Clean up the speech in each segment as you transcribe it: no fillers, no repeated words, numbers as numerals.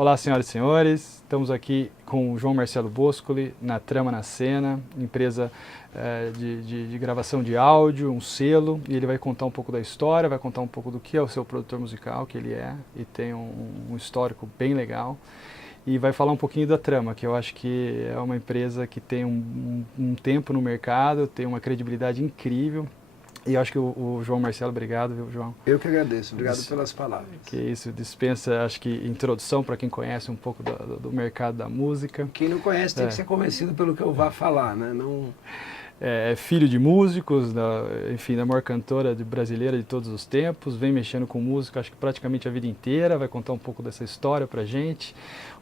Olá, senhoras e senhores, estamos aqui com o João Marcelo Boscoli, na Trama na Cena, empresa de gravação de áudio, um selo, e ele vai contar um pouco da história, vai contar um pouco do que é o seu produtor musical, que ele é, e tem um histórico bem legal, e vai falar um pouquinho da Trama, que eu acho que é uma empresa que tem um tempo no mercado, tem uma credibilidade incrível. E eu acho que o João Marcelo, obrigado, viu, João? Eu que agradeço, obrigado pelas palavras. Que isso, dispensa, acho que, introdução para quem conhece um pouco do mercado da música. Quem não conhece tem que ser convencido pelo que eu vá falar, né? Não... É filho de músicos, enfim, da maior cantora brasileira de todos os tempos, vem mexendo com música, acho que praticamente a vida inteira, vai contar um pouco dessa história pra gente.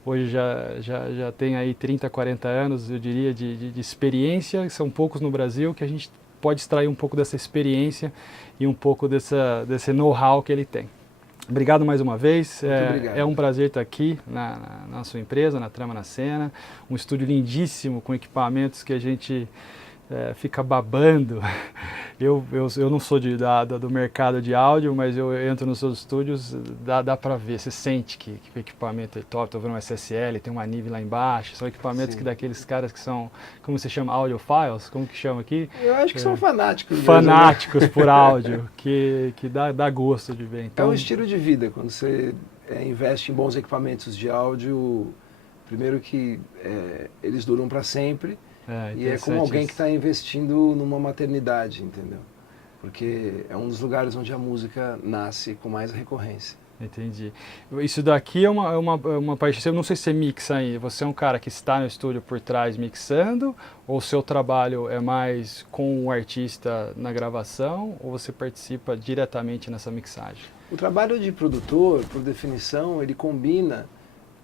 Hoje já tem aí 30, 40 anos, eu diria, de experiência, são poucos no Brasil, que a gente pode extrair um pouco dessa experiência e um pouco desse know-how que ele tem. Obrigado mais uma vez, é um prazer estar aqui na sua empresa, na Trama na Cena, um estúdio lindíssimo com equipamentos que a gente fica babando. Eu não sou do mercado de áudio, mas eu entro nos seus estúdios, dá para ver, você sente que o equipamento é top. Estou vendo um SSL, tem uma NIV lá embaixo, são equipamentos que daqueles caras que são, como se chama, audiophiles, como que chama aqui? Eu acho que são fanáticos. Fanáticos por áudio, que dá gosto de ver. Então, é um estilo de vida, quando você investe em bons equipamentos de áudio, primeiro que eles duram para sempre, e é como alguém que está investindo numa maternidade, entendeu? Porque é um dos lugares onde a música nasce com mais recorrência. Entendi. Isso daqui é uma parte, eu não sei se você mixa aí, você é um cara que está no estúdio por trás mixando, ou o seu trabalho é mais com o artista na gravação, ou você participa diretamente nessa mixagem? O trabalho de produtor, por definição, ele combina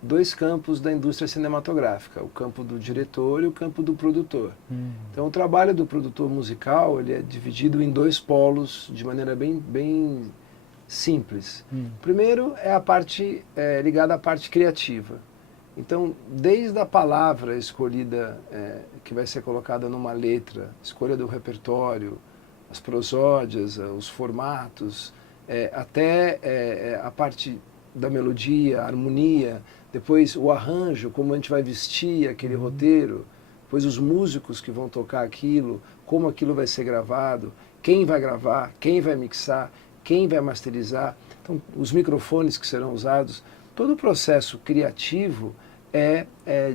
dois campos da indústria cinematográfica, o campo do diretor e o campo do produtor. Então o trabalho do produtor musical ele é dividido em dois polos de maneira bem simples. Primeiro é a parte ligada à parte criativa. Então, desde a palavra escolhida, que vai ser colocada numa letra, escolha do repertório, as prosódias, os formatos, até a parte da melodia, a harmonia, depois o arranjo, como a gente vai vestir aquele roteiro, depois os músicos que vão tocar aquilo, como aquilo vai ser gravado, quem vai gravar, quem vai mixar, quem vai masterizar, então os microfones que serão usados, todo o processo criativo é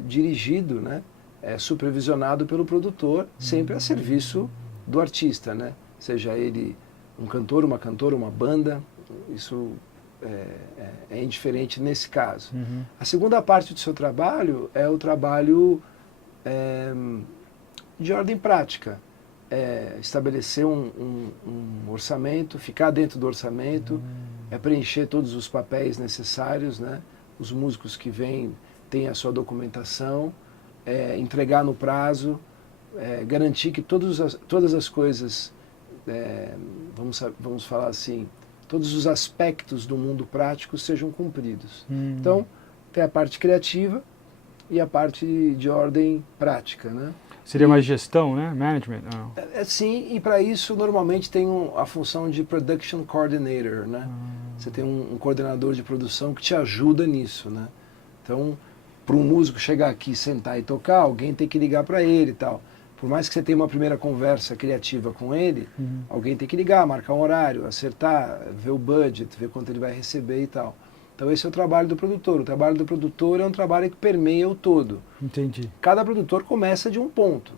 dirigido, né, é supervisionado pelo produtor, sempre a serviço do artista, né, seja ele um cantor, uma cantora, uma banda, isso é indiferente nesse caso. A segunda parte do seu trabalho é o trabalho de ordem prática. Estabelecer um orçamento, ficar dentro do orçamento, preencher todos os papéis necessários, né? Os músicos que vêm têm a sua documentação, entregar no prazo, garantir que todas as coisas, vamos falar assim, todos os aspectos do mundo prático sejam cumpridos. Então, tem a parte criativa e a parte de ordem prática, né? Seria mais gestão, né? Management? Sim, e para isso normalmente tem a função de Production Coordinator, né? Você tem um coordenador de produção que te ajuda nisso, né? Então, para um músico chegar aqui, sentar e tocar, alguém tem que ligar para ele e tal. Por mais que você tenha uma primeira conversa criativa com ele, alguém tem que ligar, marcar um horário, acertar, ver o budget, ver quanto ele vai receber e tal. Então esse é o trabalho do produtor. O trabalho do produtor é um trabalho que permeia o todo. Entendi. Cada produtor começa de um ponto.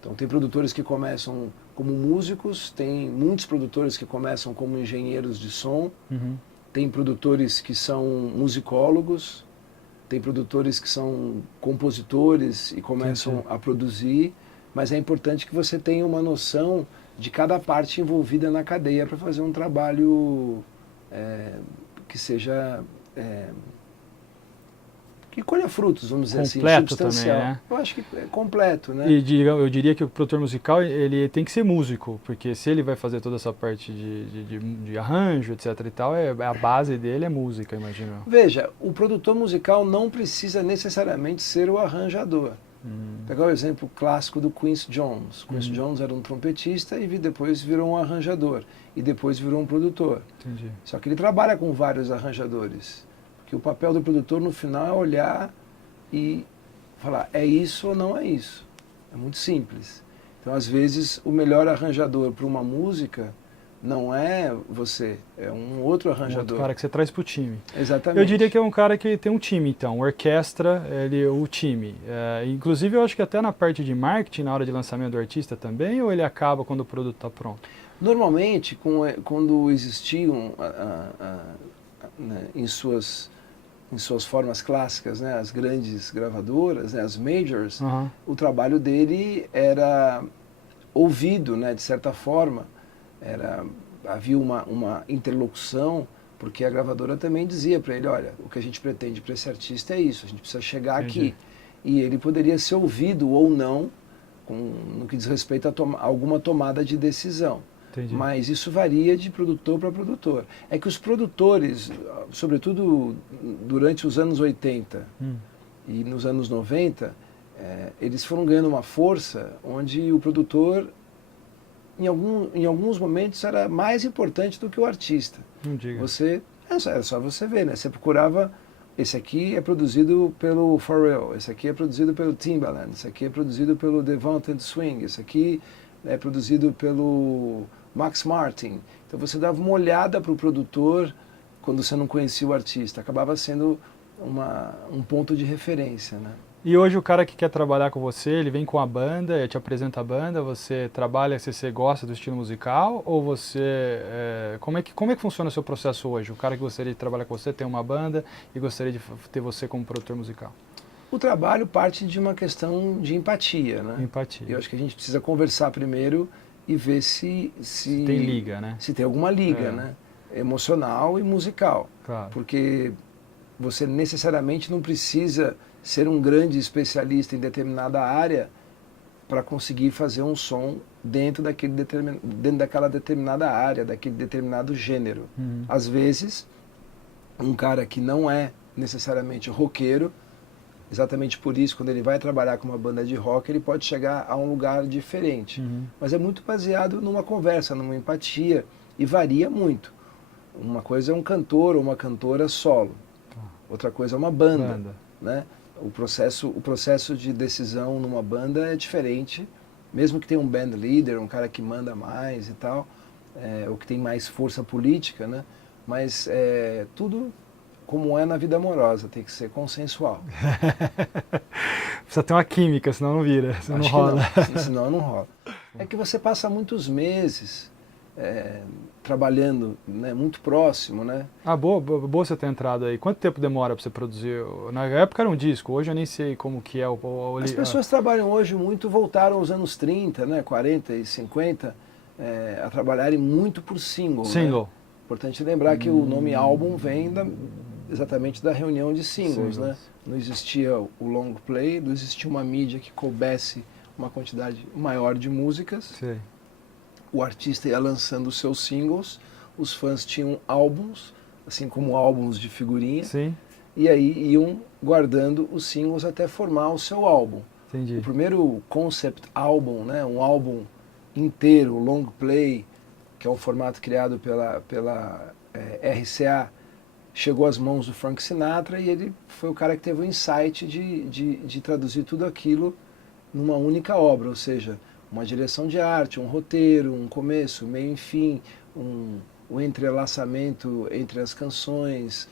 Então tem produtores que começam como músicos, tem muitos produtores que começam como engenheiros de som, tem produtores que são musicólogos, tem produtores que são compositores e começam a produzir, mas é importante que você tenha uma noção de cada parte envolvida na cadeia para fazer um trabalho que seja... que colha frutos, vamos dizer assim, substancial. Também, né? Eu acho que é completo, né? E eu diria que o produtor musical ele tem que ser músico, porque se ele vai fazer toda essa parte de arranjo, etc e tal, a base dele é música, imagino. Veja, o produtor musical não precisa necessariamente ser o arranjador. Pegar o exemplo clássico do Quincy Jones. Quincy Jones era um trompetista e depois virou um arranjador. E depois virou um produtor. Entendi. Só que ele trabalha com vários arranjadores. Que o papel do produtor no final é olhar e falar, é isso ou não é isso. É muito simples. Então, às vezes, o melhor arranjador para uma música não é você, é um outro arranjador. Outro cara que você traz para o time. Exatamente. Eu diria que é um cara que tem um time, então, orquestra, o time. Inclusive, eu acho que até na parte de marketing, na hora de lançamento do artista também, ou ele acaba quando o produto está pronto? Normalmente, quando existiam né, em suas formas clássicas, né, as grandes gravadoras, né, as majors, o trabalho dele era ouvido, né, de certa forma. Havia uma interlocução, porque a gravadora também dizia para ele, olha, o que a gente pretende para esse artista é isso, a gente precisa chegar aqui. E ele poderia ser ouvido ou não, no que diz respeito a alguma tomada de decisão. Entendi. Mas isso varia de produtor para produtor. É que os produtores, sobretudo durante os anos 80 e nos anos 90, eles foram ganhando uma força onde o produtor, em alguns momentos, era mais importante do que o artista. Não diga. Era só você ver, né? Você procurava, esse aqui é produzido pelo Pharrell, esse aqui é produzido pelo Timbaland, esse aqui é produzido pelo Devontae Swing, esse aqui é produzido pelo Max Martin. Então você dava uma olhada para o produtor quando você não conhecia o artista. Acabava sendo um ponto de referência, né? E hoje o cara que quer trabalhar com você, ele vem com a banda, ele te apresenta a banda, você trabalha, se você gosta do estilo musical, ou você... como é que funciona o seu processo hoje? O cara que gostaria de trabalhar com você tem uma banda e gostaria de ter você como produtor musical? O trabalho parte de uma questão de empatia, né? Empatia. Eu acho que a gente precisa conversar primeiro e ver se tem liga, né? Se tem alguma liga, né? Emocional e musical. Claro. Porque você necessariamente não precisa ser um grande especialista em determinada área para conseguir fazer um som dentro daquela determinada área, daquele determinado gênero. Às vezes, um cara que não é necessariamente roqueiro, exatamente por isso, quando ele vai trabalhar com uma banda de rock, ele pode chegar a um lugar diferente. Mas é muito baseado numa conversa, numa empatia, e varia muito. Uma coisa é um cantor ou uma cantora solo, outra coisa é uma banda. Né? O processo de decisão numa banda é diferente, mesmo que tenha um band leader, um cara que manda mais e tal, ou que tem mais força política, né? Mas tudo como é na vida amorosa, tem que ser consensual. Precisa ter uma química, senão não vira, senão não rola. Senão não rola. É que você passa muitos meses trabalhando, né, muito próximo, né? Boa você ter entrado aí. Quanto tempo demora para você produzir? Na época era um disco, hoje eu nem sei como que é As pessoas trabalham hoje muito, voltaram aos anos 30, né, 40 e 50, a trabalharem muito por single. Single. Né? Importante lembrar que o nome álbum vem exatamente da reunião de singles, né? Não existia o long play, não existia uma mídia que coubesse uma quantidade maior de músicas. Sim. O artista ia lançando os seus singles, os fãs tinham álbuns, assim como álbuns de figurinha. Sim. E aí iam guardando os singles até formar o seu álbum. Entendi. O primeiro concept álbum, né, um álbum inteiro, long play, que é um formato criado pela RCA, chegou às mãos do Frank Sinatra e ele foi o cara que teve o insight de traduzir tudo aquilo numa única obra, ou seja, uma direção de arte, um roteiro, um começo, meio e fim, o entrelaçamento entre as canções,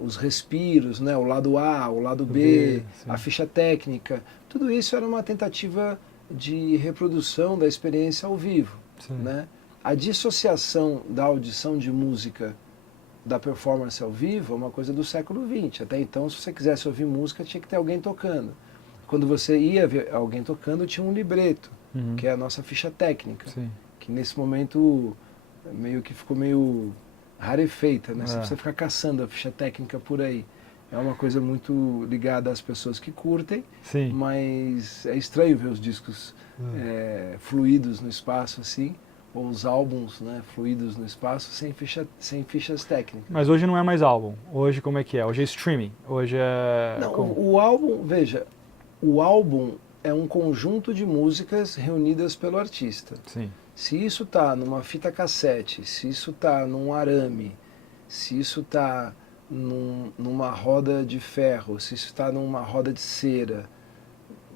os respiros, né, o lado A, o lado B, a ficha técnica. Tudo isso era uma tentativa de reprodução da experiência ao vivo. Né? A dissociação da audição de música da performance ao vivo é uma coisa do século XX. Até então, se você quisesse ouvir música, tinha que ter alguém tocando. Quando você ia ver alguém tocando, tinha um libreto, que é a nossa ficha técnica, que nesse momento ficou meio rarefeita, né? Você precisa ficar caçando a ficha técnica por aí. É uma coisa muito ligada às pessoas que curtem, mas é estranho ver os discos fluidos no espaço assim, ou os álbuns, né, fluidos no espaço, sem fichas técnicas. Mas hoje não é mais álbum. Hoje como é que é? Hoje é streaming. Hoje é... Não, o álbum, veja, o álbum é um conjunto de músicas reunidas pelo artista. Sim. Se isso está numa fita cassete, se isso está num arame, se isso está numa roda de ferro, se isso está numa roda de cera,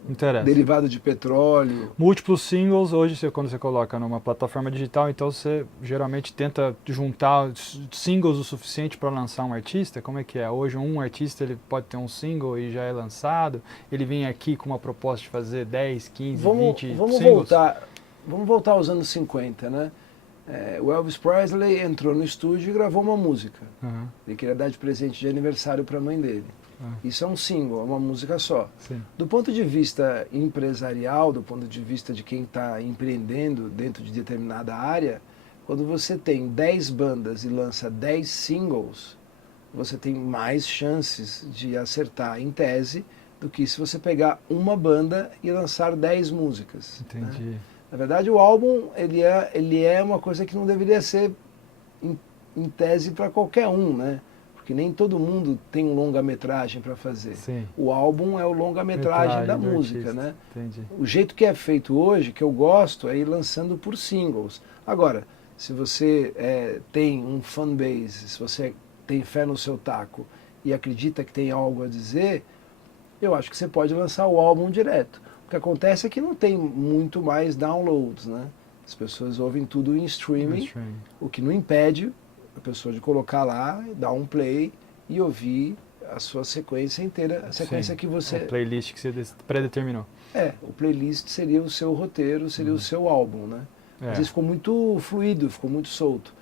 Interessa. derivado de petróleo. Múltiplos singles, hoje quando você coloca numa plataforma digital, então você geralmente tenta juntar singles o suficiente para lançar um artista? Como é que é? Hoje um artista ele pode ter um single e já é lançado, ele vem aqui com uma proposta de fazer 10, 15, 20 singles? Vamos voltar aos anos 50, né? O Elvis Presley entrou no estúdio e gravou uma música. Ele queria dar de presente de aniversário para a mãe dele. Isso é um single, é uma música só. Sim. Do ponto de vista empresarial, do ponto de vista de quem está empreendendo dentro de determinada área, quando você tem 10 bandas e lança 10 singles, você tem mais chances de acertar em tese do que se você pegar uma banda e lançar 10 músicas. Entendi. Né? Na verdade, o álbum ele é uma coisa que não deveria ser em tese para qualquer um, né? Porque nem todo mundo tem um longa-metragem para fazer. Sim. O álbum é o longa-metragem da música, artista. né? Entendi. O jeito que é feito hoje, que eu gosto, é ir lançando por singles. Agora, se você tem um fanbase, se você tem fé no seu taco e acredita que tem algo a dizer, eu acho que você pode lançar o álbum direto. O que acontece é que não tem muito mais downloads, né? As pessoas ouvem tudo em streaming, o que não impede a pessoa de colocar lá, dar um play e ouvir a sua sequência inteira, a sequência que você... A playlist que você predeterminou. O playlist seria o seu roteiro, seria o seu álbum, né? Mas isso ficou muito fluido, ficou muito solto.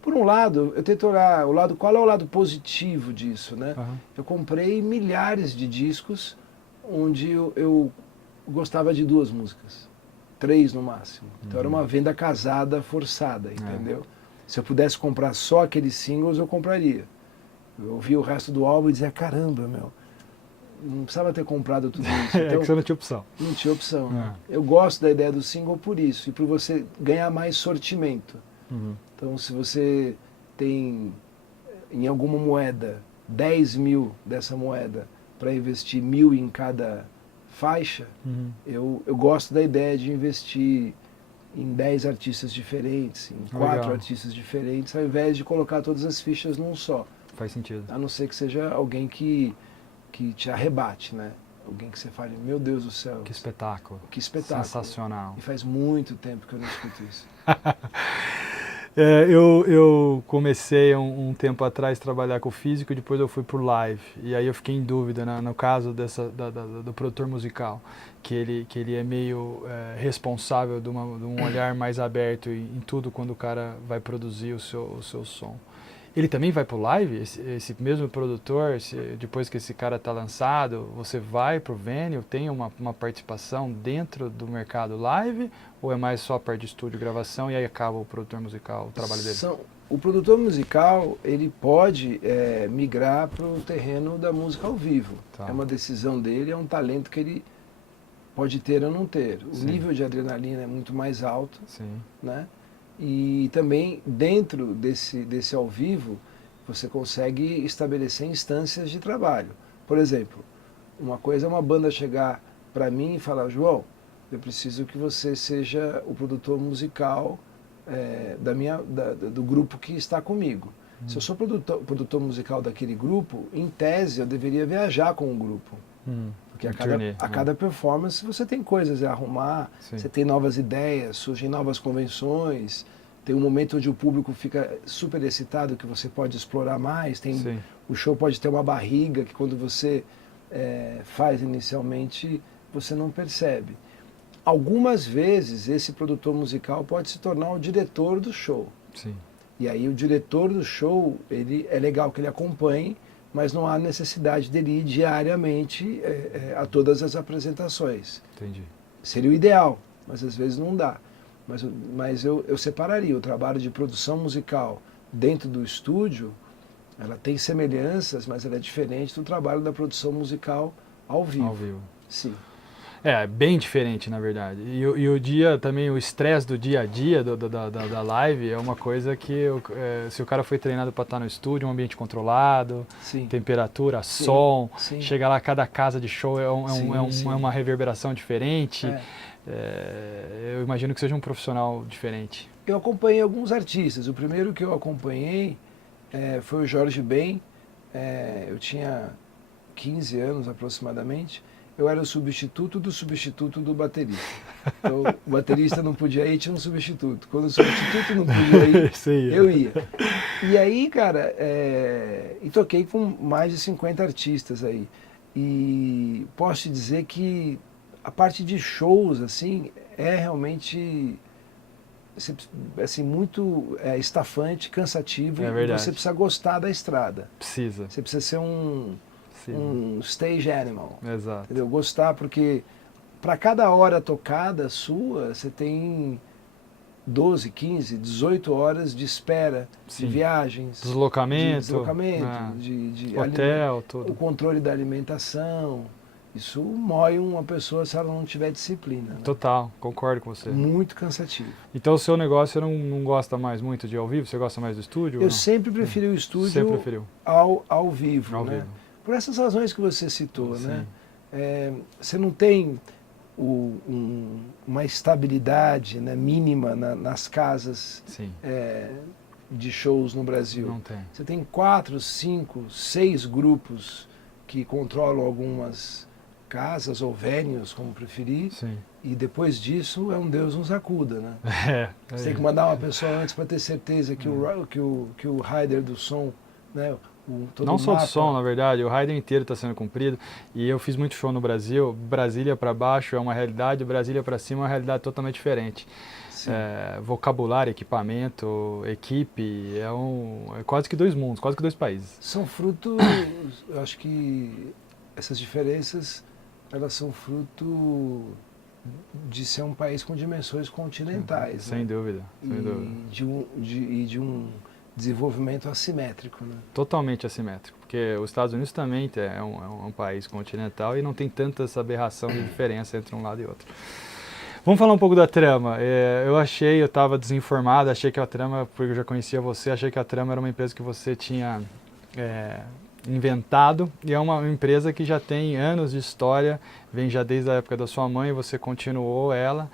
Por um lado, eu tento olhar qual é o lado positivo disso, né? Eu comprei milhares de discos onde eu gostava de 2 músicas, 3 no máximo. Então era uma venda casada, forçada, entendeu? Se eu pudesse comprar só aqueles singles, eu compraria. Eu ouvia o resto do álbum e dizia, caramba, não precisava ter comprado tudo isso. Então, é que você não tinha opção. Não tinha opção. Né? Eu gosto da ideia do single por isso, e por você ganhar mais sortimento. Então, se você tem em alguma moeda 10 mil dessa moeda para investir 1.000 em cada faixa, eu gosto da ideia de investir em 10 artistas diferentes, em 4 artistas diferentes, ao invés de colocar todas as fichas num só. Faz sentido. A não ser que seja alguém que te arrebate, né? Alguém que você fale, meu Deus do céu. Que espetáculo. Que espetáculo. Sensacional. E faz muito tempo que eu não escuto isso. Eu comecei um tempo atrás a trabalhar com físico, depois eu fui por live. E aí eu fiquei em dúvida no caso do produtor musical, que ele é meio responsável de um olhar mais aberto em tudo quando o cara vai produzir o seu som. Ele também vai pro live? Esse mesmo produtor, depois que esse cara está lançado, você vai pro venue, tem uma participação dentro do mercado live? Ou é mais só a parte de estúdio, gravação e aí acaba o produtor musical, o trabalho dele? O produtor musical, ele pode migrar para o terreno da música ao vivo. Tá. É uma decisão dele, é um talento que ele pode ter ou não ter. O nível de adrenalina é muito mais alto, né? E também dentro desse ao vivo, você consegue estabelecer instâncias de trabalho. Por exemplo, uma coisa é uma banda chegar para mim e falar, João, eu preciso que você seja o produtor musical do grupo que está comigo. Se eu sou produtor musical daquele grupo, em tese eu deveria viajar com o grupo. Porque a cada performance você tem coisas a arrumar, você tem novas ideias, surgem novas convenções, tem um momento onde o público fica super excitado que você pode explorar mais, o show pode ter uma barriga que quando você faz inicialmente você não percebe. Algumas vezes esse produtor musical pode se tornar o diretor do show. E aí o diretor do show, é legal que ele acompanhe, mas não há necessidade dele ir diariamente a todas as apresentações. Entendi. Seria o ideal, mas às vezes não dá. Mas eu separaria o trabalho de produção musical dentro do estúdio, ela tem semelhanças, mas ela é diferente do trabalho da produção musical ao vivo. Ao vivo. Sim. É, bem diferente, na verdade. E o dia também, o estresse do dia a dia da live é uma coisa que, se o cara foi treinado para estar no estúdio, um ambiente controlado, temperatura, som, chega lá, cada casa de show é uma reverberação diferente. Eu imagino que seja um profissional diferente. Eu acompanhei alguns artistas. O primeiro que eu acompanhei foi o Jorge Ben, eu tinha 15 anos aproximadamente, eu era o substituto do baterista. Então, o baterista não podia ir, tinha um substituto. Quando o substituto não podia ir, eu ia. E aí, cara, e toquei com mais de 50 artistas aí. E posso te dizer que a parte de shows, assim, é realmente assim, muito estafante, cansativo. É verdade. Você precisa gostar da estrada. Precisa. Você precisa ser um stage animal. Exato. Entendeu? Gostar, porque para cada hora tocada sua, você tem 12, 15, 18 horas de espera, Sim. de viagens, deslocamento, de hotel, tudo. O controle da alimentação. Isso mói uma pessoa se ela não tiver disciplina. Né? Total, concordo com você. Muito cansativo. Então o seu negócio não gosta mais muito de ao vivo? Você gosta mais do estúdio? Eu sempre preferi o estúdio ao vivo. Ao né? vivo. Por essas razões que você citou. Né? Você não tem uma estabilidade, né, mínima nas casas de shows no Brasil. Não tem. Você tem 4, 5, 6 grupos que controlam algumas casas ou venues, como preferir. Sim. E depois disso é um Deus nos acuda, né? Você tem que mandar uma pessoa antes para ter certeza que o rider do som, né? Não só do som, na verdade, o rider inteiro está sendo cumprido. E eu fiz muito show no Brasil. Brasília para baixo é uma realidade, Brasília para cima é uma realidade totalmente diferente. Vocabulário, equipamento, equipe, é quase que dois mundos, quase que dois países. São frutos, eu acho que essas diferenças, elas são fruto de ser um país com dimensões continentais. Sem dúvida, sem dúvida. E de um desenvolvimento assimétrico. Né? Totalmente assimétrico, porque os Estados Unidos também é um país continental e não tem tanta essa aberração de diferença entre um lado e outro. Vamos falar um pouco da Trama. Eu estava desinformado, achei que a Trama, porque eu já conhecia você, achei que a Trama era uma empresa que você tinha inventado, e é uma empresa que já tem anos de história, vem já desde a época da sua mãe, você continuou ela.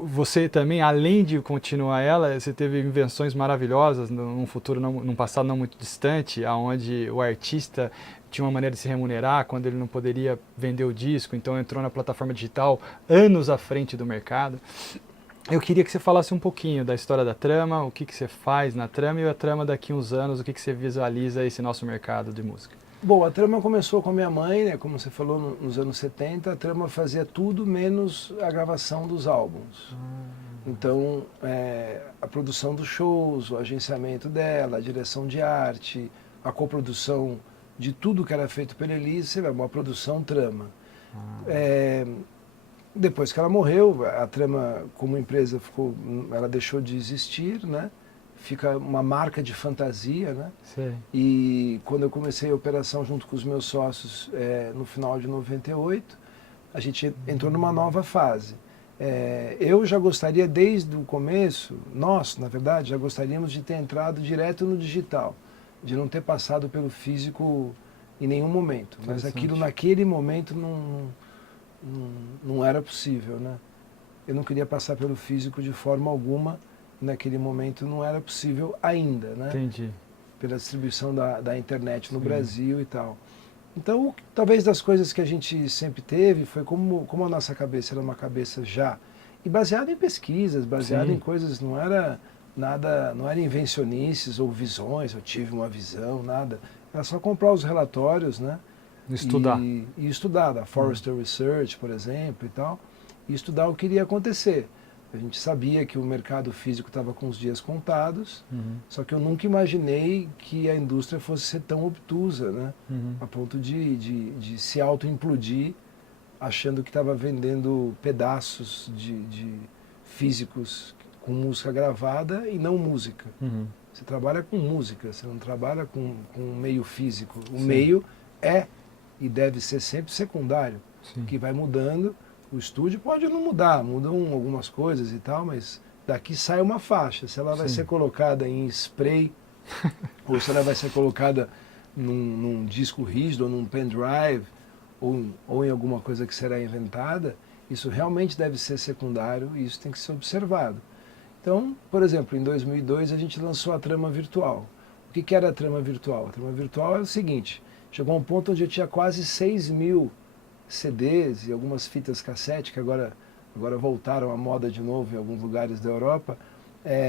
Você também, além de continuar ela, você teve invenções maravilhosas num futuro, num passado não muito distante, onde o artista tinha uma maneira de se remunerar quando ele não poderia vender o disco, então entrou na plataforma digital anos à frente do mercado. Eu queria que você falasse um pouquinho da história da Trama, o que você faz na Trama e a Trama daqui a uns anos, o que você visualiza esse nosso mercado de música. Bom, a Trama começou com a minha mãe, né, como você falou, nos anos 70, a Trama fazia tudo menos a gravação dos álbuns. Então, a produção dos shows, o agenciamento dela, a direção de arte, a coprodução de tudo que era feito pela Elise, uma produção Trama. Depois que ela morreu, a Trama como empresa ela deixou de existir, né? Fica uma marca de fantasia, né? Sim. E quando eu comecei a operação junto com os meus sócios no final de 98, a gente entrou numa nova fase. Eu já gostaria desde o começo, nós, na verdade, já gostaríamos de ter entrado direto no digital, de não ter passado pelo físico em nenhum momento. Mas aquilo naquele momento não era possível, né? Eu não queria passar pelo físico de forma alguma. Naquele momento não era possível ainda, né? Entendi. Pela distribuição da internet no Brasil e tal. Então, talvez das coisas que a gente sempre teve foi como a nossa cabeça era uma cabeça já, e baseada em pesquisas, baseada em coisas, não era invencionices ou visões, eu tive uma visão, nada. Era só comprar os relatórios, né? Estudar. E estudar, da Forrester Research, por exemplo, e tal, e estudar o que iria acontecer. A gente sabia que o mercado físico estava com os dias contados, só que eu nunca imaginei que a indústria fosse ser tão obtusa, né? A ponto de se auto-implodir, achando que estava vendendo pedaços de físicos com música gravada e não música. Você trabalha com música, você não trabalha com meio físico. O meio é e deve ser sempre secundário, que vai mudando. O estúdio pode não mudar, mudam algumas coisas e tal, mas daqui sai uma faixa. Se ela vai ser colocada em spray, ou se ela vai ser colocada num disco rígido, ou num pendrive, ou em alguma coisa que será inventada, isso realmente deve ser secundário e isso tem que ser observado. Então, por exemplo, em 2002 a gente lançou a Trama Virtual. O que era a trama virtual? A trama virtual é o seguinte, chegou a um ponto onde eu tinha quase 6.000 CDs e algumas fitas cassete, que agora voltaram à moda de novo em alguns lugares da Europa,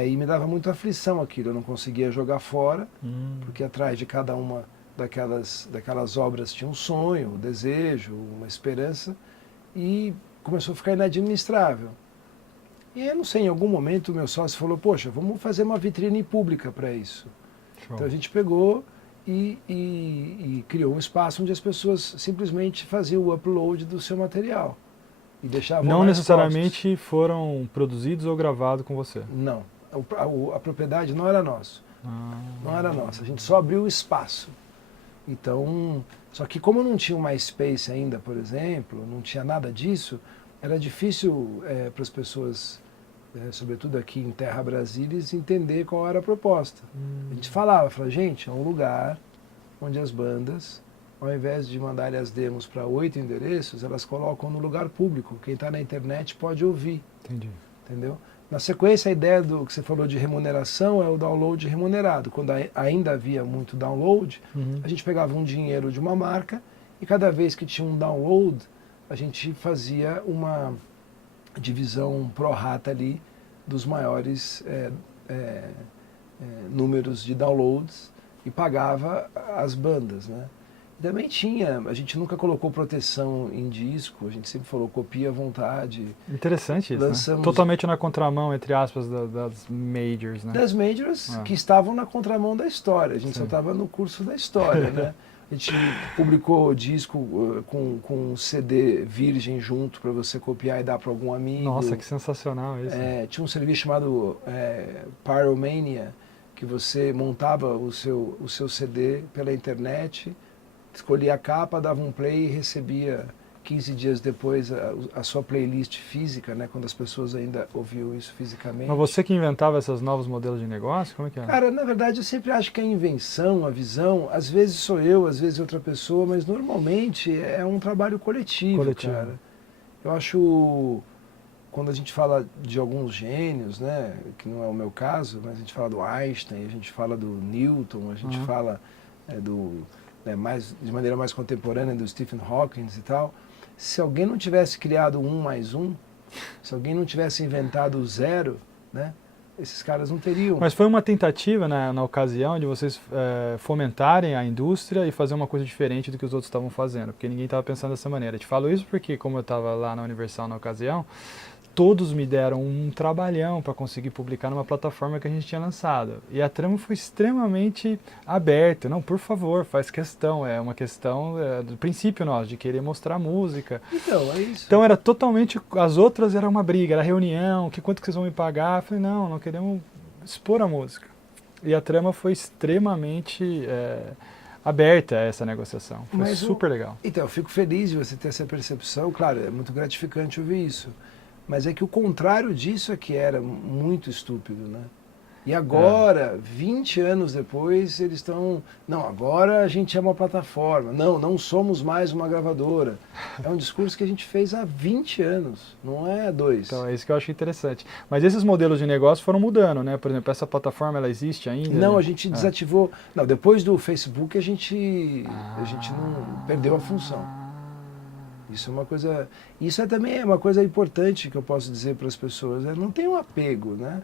e me dava muita aflição aquilo, eu não conseguia jogar fora, porque atrás de cada uma daquelas obras tinha um sonho, um desejo, uma esperança, e começou a ficar inadministrável. E eu não sei, em algum momento o meu sócio falou, poxa, vamos fazer uma vitrine pública para isso. Show. Então a gente pegou e criou um espaço onde as pessoas simplesmente faziam o upload do seu material e deixavam Não lá necessariamente foram produzidos ou gravados com você? Não, a propriedade não era nossa. Não era nossa, a gente só abriu o espaço. Então, só que como não tinha o MySpace ainda, por exemplo, não tinha nada disso, era difícil para as pessoas, sobretudo aqui em Terra Brasília, entender qual era a proposta. A gente falava, gente, é um lugar onde as bandas, ao invés de mandarem as demos para 8 endereços, elas colocam no lugar público. Quem está na internet pode ouvir. Entendi. Entendeu? Na sequência, a ideia do que você falou de remuneração é o download remunerado. Quando ainda havia muito download, a gente pegava um dinheiro de uma marca e cada vez que tinha um download, a gente fazia uma divisão pro rata ali dos maiores números de downloads e pagava as bandas, né? E também a gente nunca colocou proteção em disco, a gente sempre falou copia à vontade. Interessante isso, né? Totalmente na contramão, entre aspas, das majors, né? Das majors que estavam na contramão da história, a gente só estava no curso da história, né? A gente publicou disco com CD virgem junto para você copiar e dar para algum amigo. Nossa, que sensacional isso. Tinha um serviço chamado Pyromania, que você montava o seu CD pela internet, escolhia a capa, dava um play e recebia 15 dias depois a sua playlist física, né, quando as pessoas ainda ouviam isso fisicamente. Mas você que inventava esses novos modelos de negócio? Como é que é? Cara, na verdade eu sempre acho que a invenção, a visão, às vezes sou eu, às vezes outra pessoa, mas normalmente é um trabalho coletivo, cara. Eu acho, quando a gente fala de alguns gênios, né, que não é o meu caso, mas a gente fala do Einstein, a gente fala do Newton, a gente fala de maneira mais contemporânea do Stephen Hawking e tal. Se alguém não tivesse criado 1 mais 1, se alguém não tivesse inventado o zero, né, esses caras não teriam. Mas foi uma tentativa na ocasião de vocês fomentarem a indústria e fazer uma coisa diferente do que os outros estavam fazendo, porque ninguém estava pensando dessa maneira. Eu te falo isso porque, como eu estava lá na Universal na ocasião, todos me deram um trabalhão para conseguir publicar numa plataforma que a gente tinha lançado. E a trama foi extremamente aberta. Não, por favor, faz questão. É uma questão do princípio nosso, de querer mostrar música. Então, é isso. Então era totalmente... As outras era uma briga, era reunião, quanto que vocês vão me pagar? Eu falei, não queremos expor a música. E a trama foi extremamente aberta a essa negociação. Foi super legal. Então, eu fico feliz de você ter essa percepção. Claro, é muito gratificante ouvir isso. Mas é que o contrário disso é que era muito estúpido, né? E agora, 20 anos depois, eles estão... Não, agora a gente é uma plataforma. Não somos mais uma gravadora. É um discurso que a gente fez há 20 anos, não é há 2. Então, é isso que eu acho interessante. Mas esses modelos de negócio foram mudando, né? Por exemplo, essa plataforma, ela existe ainda? Não, né? a gente desativou... Não, depois do Facebook, a gente não perdeu a função. Isso é uma coisa... Isso também é uma coisa importante que eu posso dizer para as pessoas. Não tem um apego, né?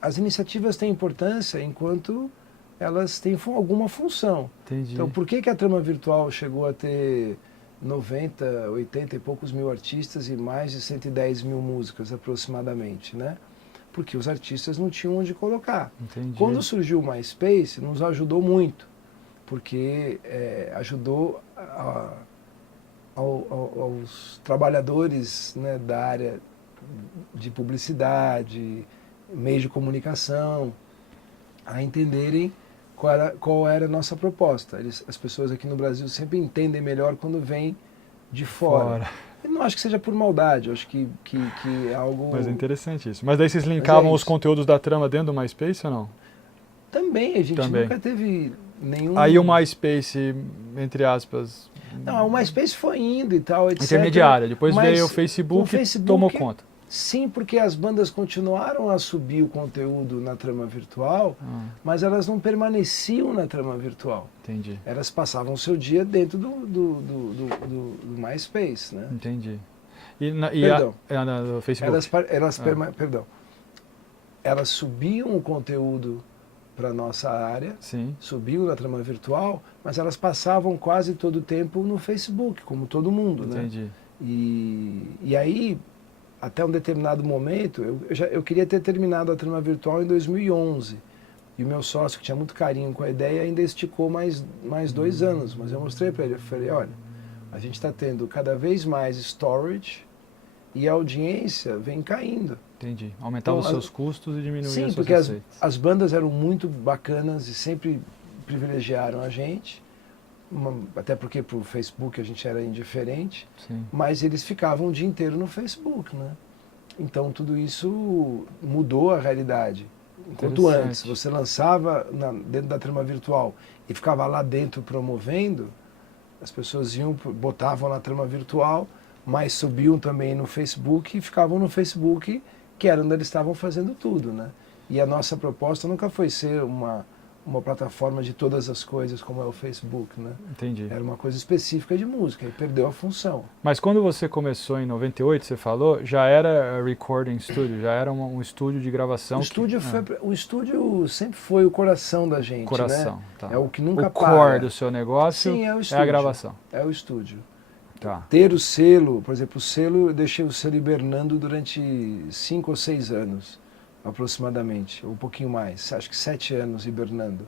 As iniciativas têm importância enquanto elas têm alguma função. Entendi. Então, por que a trama virtual chegou a ter 90, 80 e poucos mil artistas e mais de 110 mil músicas aproximadamente, né? Porque os artistas não tinham onde colocar. Entendi. Quando surgiu o MySpace, nos ajudou muito, porque ajudou aos trabalhadores, né, da área de publicidade, meios de comunicação, a entenderem qual era a nossa proposta. As pessoas aqui no Brasil sempre entendem melhor quando vêm de fora. Eu não acho que seja por maldade, eu acho que é algo... Mas é interessante isso. Mas daí vocês linkavam os conteúdos da trama dentro do MySpace ou não? Também, a gente nunca teve nenhum... Aí o MySpace, entre aspas... Não, o MySpace foi indo e tal, etc. Intermediária, depois veio o Facebook e tomou conta. Sim, porque as bandas continuaram a subir o conteúdo na trama virtual, mas elas não permaneciam na trama virtual. Entendi. Elas passavam o seu dia dentro do MySpace, né? Entendi. Perdão. No Facebook? Perdão. Elas subiam o conteúdo para a nossa área, Sim. subiam na trama virtual, mas elas passavam quase todo o tempo no Facebook, como todo mundo, né? Entendi. E aí, até um determinado momento, eu queria ter terminado a trama virtual em 2011. E o meu sócio, que tinha muito carinho com a ideia, ainda esticou mais 2 anos. Mas eu mostrei para ele, eu falei, olha, a gente está tendo cada vez mais storage e a audiência vem caindo. Entendi. Aumentava os seus custos e diminuía Sim, as suas porque receitas. as bandas eram muito bacanas e sempre privilegiaram a gente. Até porque para o Facebook a gente era indiferente. Sim. Mas eles ficavam o dia inteiro no Facebook, né? Então tudo isso mudou a realidade. Enquanto antes você lançava dentro da trama virtual e ficava lá dentro promovendo, as pessoas botavam na trama virtual, mas subiam também no Facebook e ficavam no Facebook, que era onde eles estavam fazendo tudo, né? E a nossa proposta nunca foi ser uma plataforma de todas as coisas como é o Facebook, né? Entendi. Era uma coisa específica de música e perdeu a função. Mas quando você começou em 98, você falou, já era recording studio, já era um estúdio de gravação? O estúdio sempre foi o coração da gente, coração, né? Tá. É o que nunca para. O core do seu negócio. Sim, é o estúdio. É a gravação. É o estúdio. Tá. Ter o selo, por exemplo, eu deixei o selo hibernando durante 5 ou 6 anos, aproximadamente, ou um pouquinho mais, acho que 7 anos hibernando,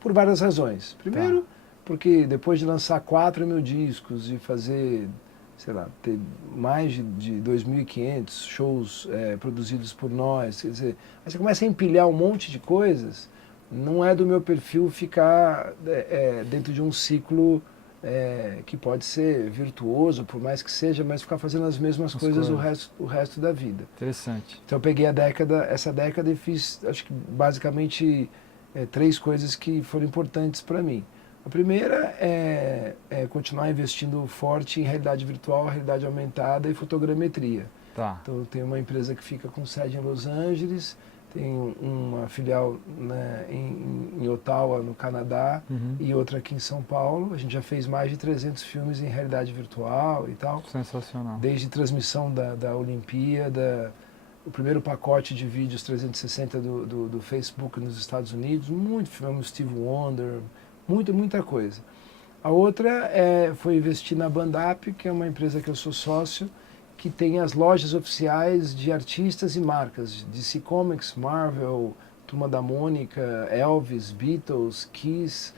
por várias razões. Primeiro, porque depois de lançar 4.000 discos e fazer, sei lá, ter mais de 2.500 shows produzidos por nós, quer dizer, aí você começa a empilhar um monte de coisas, não é do meu perfil ficar dentro de um ciclo que pode ser virtuoso, por mais que seja, mas ficar fazendo as mesmas coisas o resto da vida. Interessante. Então eu peguei essa década e fiz, acho que basicamente 3 coisas que foram importantes para mim. A primeira é continuar investindo forte em realidade virtual, realidade aumentada e fotogrametria. Tá. Então eu tenho uma empresa que fica com sede em Los Angeles, tem uma filial, né, em Ottawa, no Canadá, e outra aqui em São Paulo. A gente já fez mais de 300 filmes em realidade virtual e tal. Sensacional. Desde transmissão da Olimpíada, o primeiro pacote de vídeos 360 do Facebook nos Estados Unidos, muito filme, Steve Wonder, muita coisa. A outra foi investir na Bandap, que é uma empresa que eu sou sócio, que tem as lojas oficiais de artistas e marcas, DC Comics, Marvel, Turma da Mônica, Elvis, Beatles, Kiss,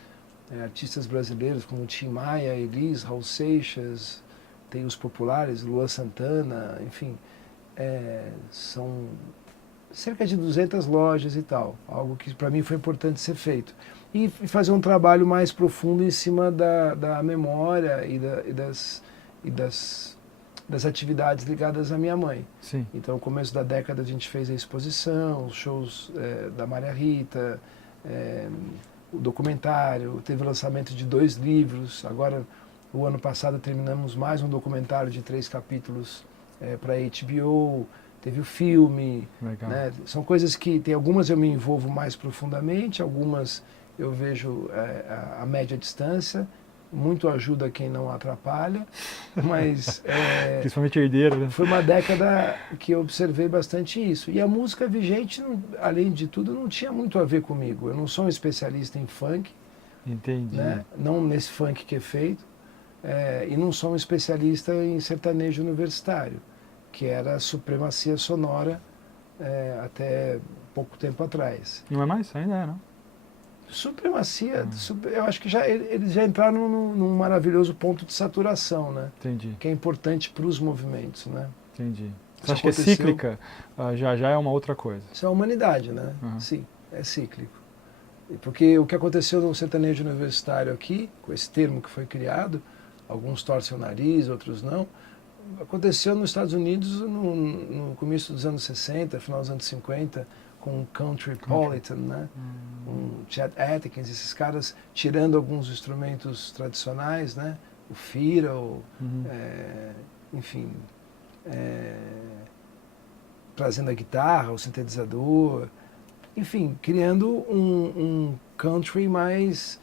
artistas brasileiros como Tim Maia, Elis, Raul Seixas, tem os populares, Luan Santana, enfim, são cerca de 200 lojas e tal, algo que para mim foi importante ser feito. E fazer um trabalho mais profundo em cima da memória e das atividades ligadas à minha mãe. Sim. Então, no começo da década a gente fez a exposição, os shows da Maria Rita, o documentário, teve o lançamento de 2 livros. Agora, o ano passado terminamos mais um documentário de 3 capítulos para a HBO, teve o filme. Legal. Né? São coisas que, tem algumas eu me envolvo mais profundamente, algumas eu vejo a média distância, muito ajuda quem não atrapalha, mas principalmente herdeiro, né? Foi uma década que eu observei bastante isso. E a música vigente, além de tudo, não tinha muito a ver comigo. Eu não sou um especialista em funk, entendi, né? Não nesse funk que é feito, e não sou um especialista em sertanejo universitário, que era a supremacia sonora até pouco tempo atrás. Não é mais? Ainda é, não? Supremacia, eu acho que eles já entraram num maravilhoso ponto de saturação, né? Entendi. Que é importante para os movimentos, né? Entendi. Você acha que é cíclica? Já é uma outra coisa. Isso é a humanidade, né? Sim, é cíclico. Porque o que aconteceu no sertanejo universitário aqui, com esse termo que foi criado, alguns torcem o nariz, outros não, aconteceu nos Estados Unidos no começo dos anos 60, final dos anos 50, com o Countrypolitan, né? Com Chet Atkins, esses caras tirando alguns instrumentos tradicionais, né? O fiddle, enfim, trazendo a guitarra, o sintetizador, enfim, criando um country mais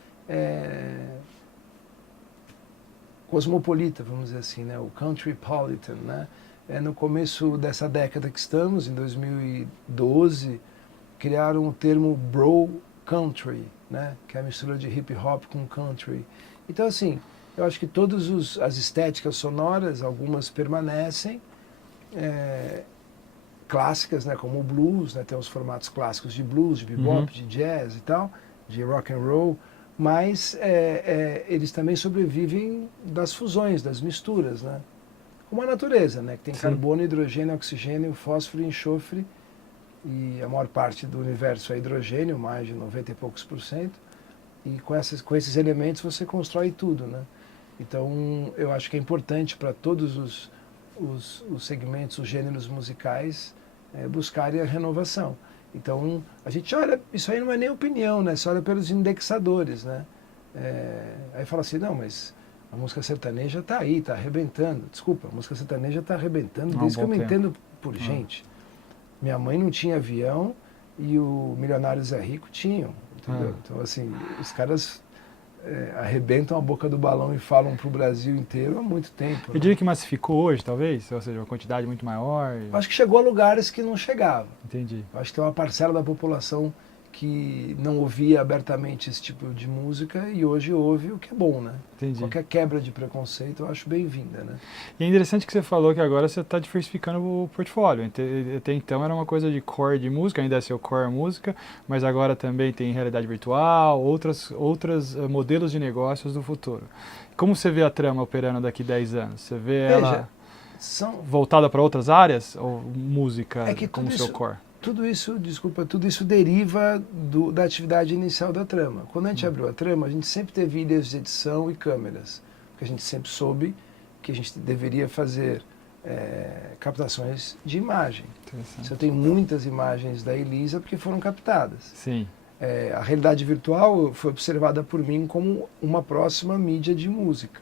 cosmopolita, vamos dizer assim, né? O countrypolitan, né? No começo dessa década que estamos, em 2012, criaram o termo bro country, né? Que é a mistura de hip hop com country. Então, assim, eu acho que todas as estéticas sonoras, algumas permanecem, clássicas, né? Como o blues, né? Tem os formatos clássicos de blues, de bebop, de jazz e tal, de rock and roll, mas eles também sobrevivem das fusões, das misturas, né? Como a natureza, né? Que tem carbono, hidrogênio, oxigênio, fósforo e enxofre, e a maior parte do universo é hidrogênio, mais de 90 e poucos %, e com esses elementos você constrói tudo, né? Então, eu acho que é importante para todos os segmentos, os gêneros musicais, buscarem a renovação. Então, a gente olha, isso aí não é nem opinião, né? Você olha pelos indexadores, né? Aí fala assim, não, mas a música sertaneja está aí, está arrebentando. Desculpa, a música sertaneja está arrebentando desde que eu me entendo por gente. Minha mãe não tinha avião e o Milionário Zé Rico tinham, entendeu? Então, assim, os caras arrebentam a boca do balão e falam para o Brasil inteiro há muito tempo. Eu diria que massificou hoje, talvez? Ou seja, uma quantidade muito maior? Eu acho que chegou a lugares que não chegava. Entendi. Eu acho que tem uma parcela da população que não ouvia abertamente esse tipo de música e hoje ouve, o que é bom, né? Entendi. Qualquer quebra de preconceito eu acho bem-vinda, né? E é interessante que você falou que agora você está diversificando o portfólio. Até então era uma coisa de core de música, ainda é seu core música, mas agora também tem realidade virtual, outros modelos de negócios do futuro. Como você vê a Trama operando daqui 10 anos? Você vê ela voltada para outras áreas ou música como seu core? Tudo isso deriva da atividade inicial da Trama. Quando a gente abriu a Trama, a gente sempre teve ilhas de edição e câmeras, porque a gente sempre soube que a gente deveria fazer captações de imagem. Eu tenho muitas imagens da Elisa porque foram captadas. Sim. A realidade virtual foi observada por mim como uma próxima mídia de música.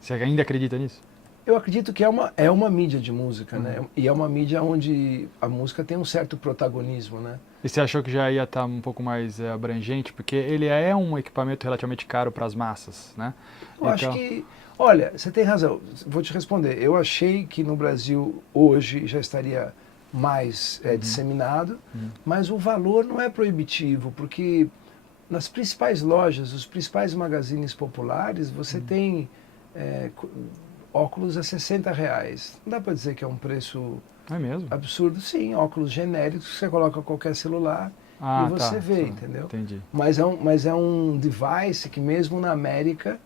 Você ainda acredita nisso? Eu acredito que é uma mídia de música, né? E é uma mídia onde a música tem um certo protagonismo, né? E você achou que já ia estar um pouco mais abrangente? Porque ele é um equipamento relativamente caro para as massas, né? Eu acho que... Olha, você tem razão. Vou te responder. Eu achei que no Brasil hoje já estaria mais disseminado, mas o valor não é proibitivo, porque nas principais lojas, os principais magazines populares, você tem... óculos a R$60. Não dá para dizer que é um preço absurdo. Sim, óculos genéricos que você coloca qualquer celular e você vê, entendeu? Entendi. Mas é um device que mesmo na América,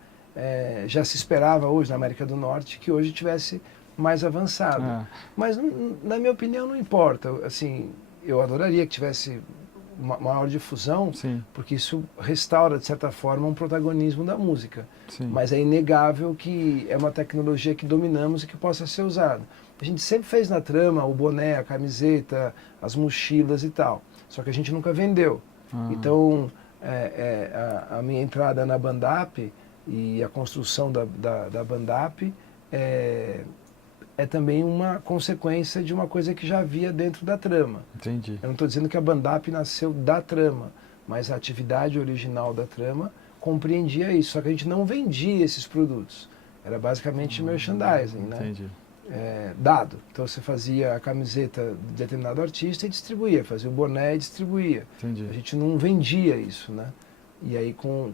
já se esperava hoje, na América do Norte, que hoje tivesse mais avançado. Mas, na minha opinião, não importa. Assim, eu adoraria que tivesse uma maior difusão, porque isso restaura, de certa forma, um protagonismo da música. Mas é inegável que é uma tecnologia que dominamos e que possa ser usada. A gente sempre fez na Trama o boné, a camiseta, as mochilas e tal, só que a gente nunca vendeu. Então, a minha entrada na Bandap e a construção da Bandap é também uma consequência de uma coisa que já havia dentro da Trama. Entendi. Eu não estou dizendo que a Bandap nasceu da Trama, mas a atividade original da Trama compreendia isso, só que a gente não vendia esses produtos. Era basicamente merchandising, né? Entendi. Dado. Então você fazia a camiseta de determinado artista e distribuía, fazia o boné e distribuía. Entendi. A gente não vendia isso, né? E aí com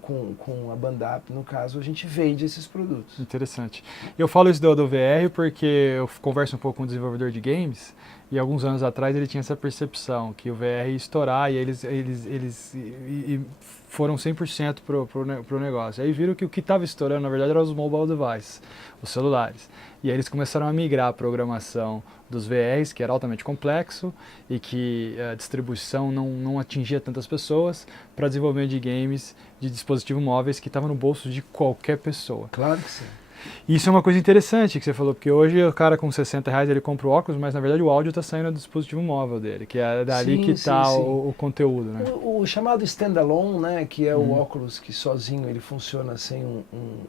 a Bandap, no caso, a gente vende esses produtos. Interessante. Eu falo isso do VR porque eu converso um pouco com um desenvolvedor de games e alguns anos atrás ele tinha essa percepção que o VR ia estourar e eles foram 100% pro negócio. Aí viram que o que estava estourando, na verdade, eram os mobile devices, os celulares. E aí eles começaram a migrar a programação dos VRs, que era altamente complexo e que a distribuição não atingia tantas pessoas, para desenvolvimento de games de dispositivos móveis que estavam no bolso de qualquer pessoa. Claro que sim. Isso é uma coisa interessante que você falou, porque hoje o cara com R$60 ele compra o óculos, mas na verdade o áudio está saindo do dispositivo móvel dele, que é dali que está o conteúdo, né? O chamado standalone, né, que é o óculos que sozinho ele funciona sem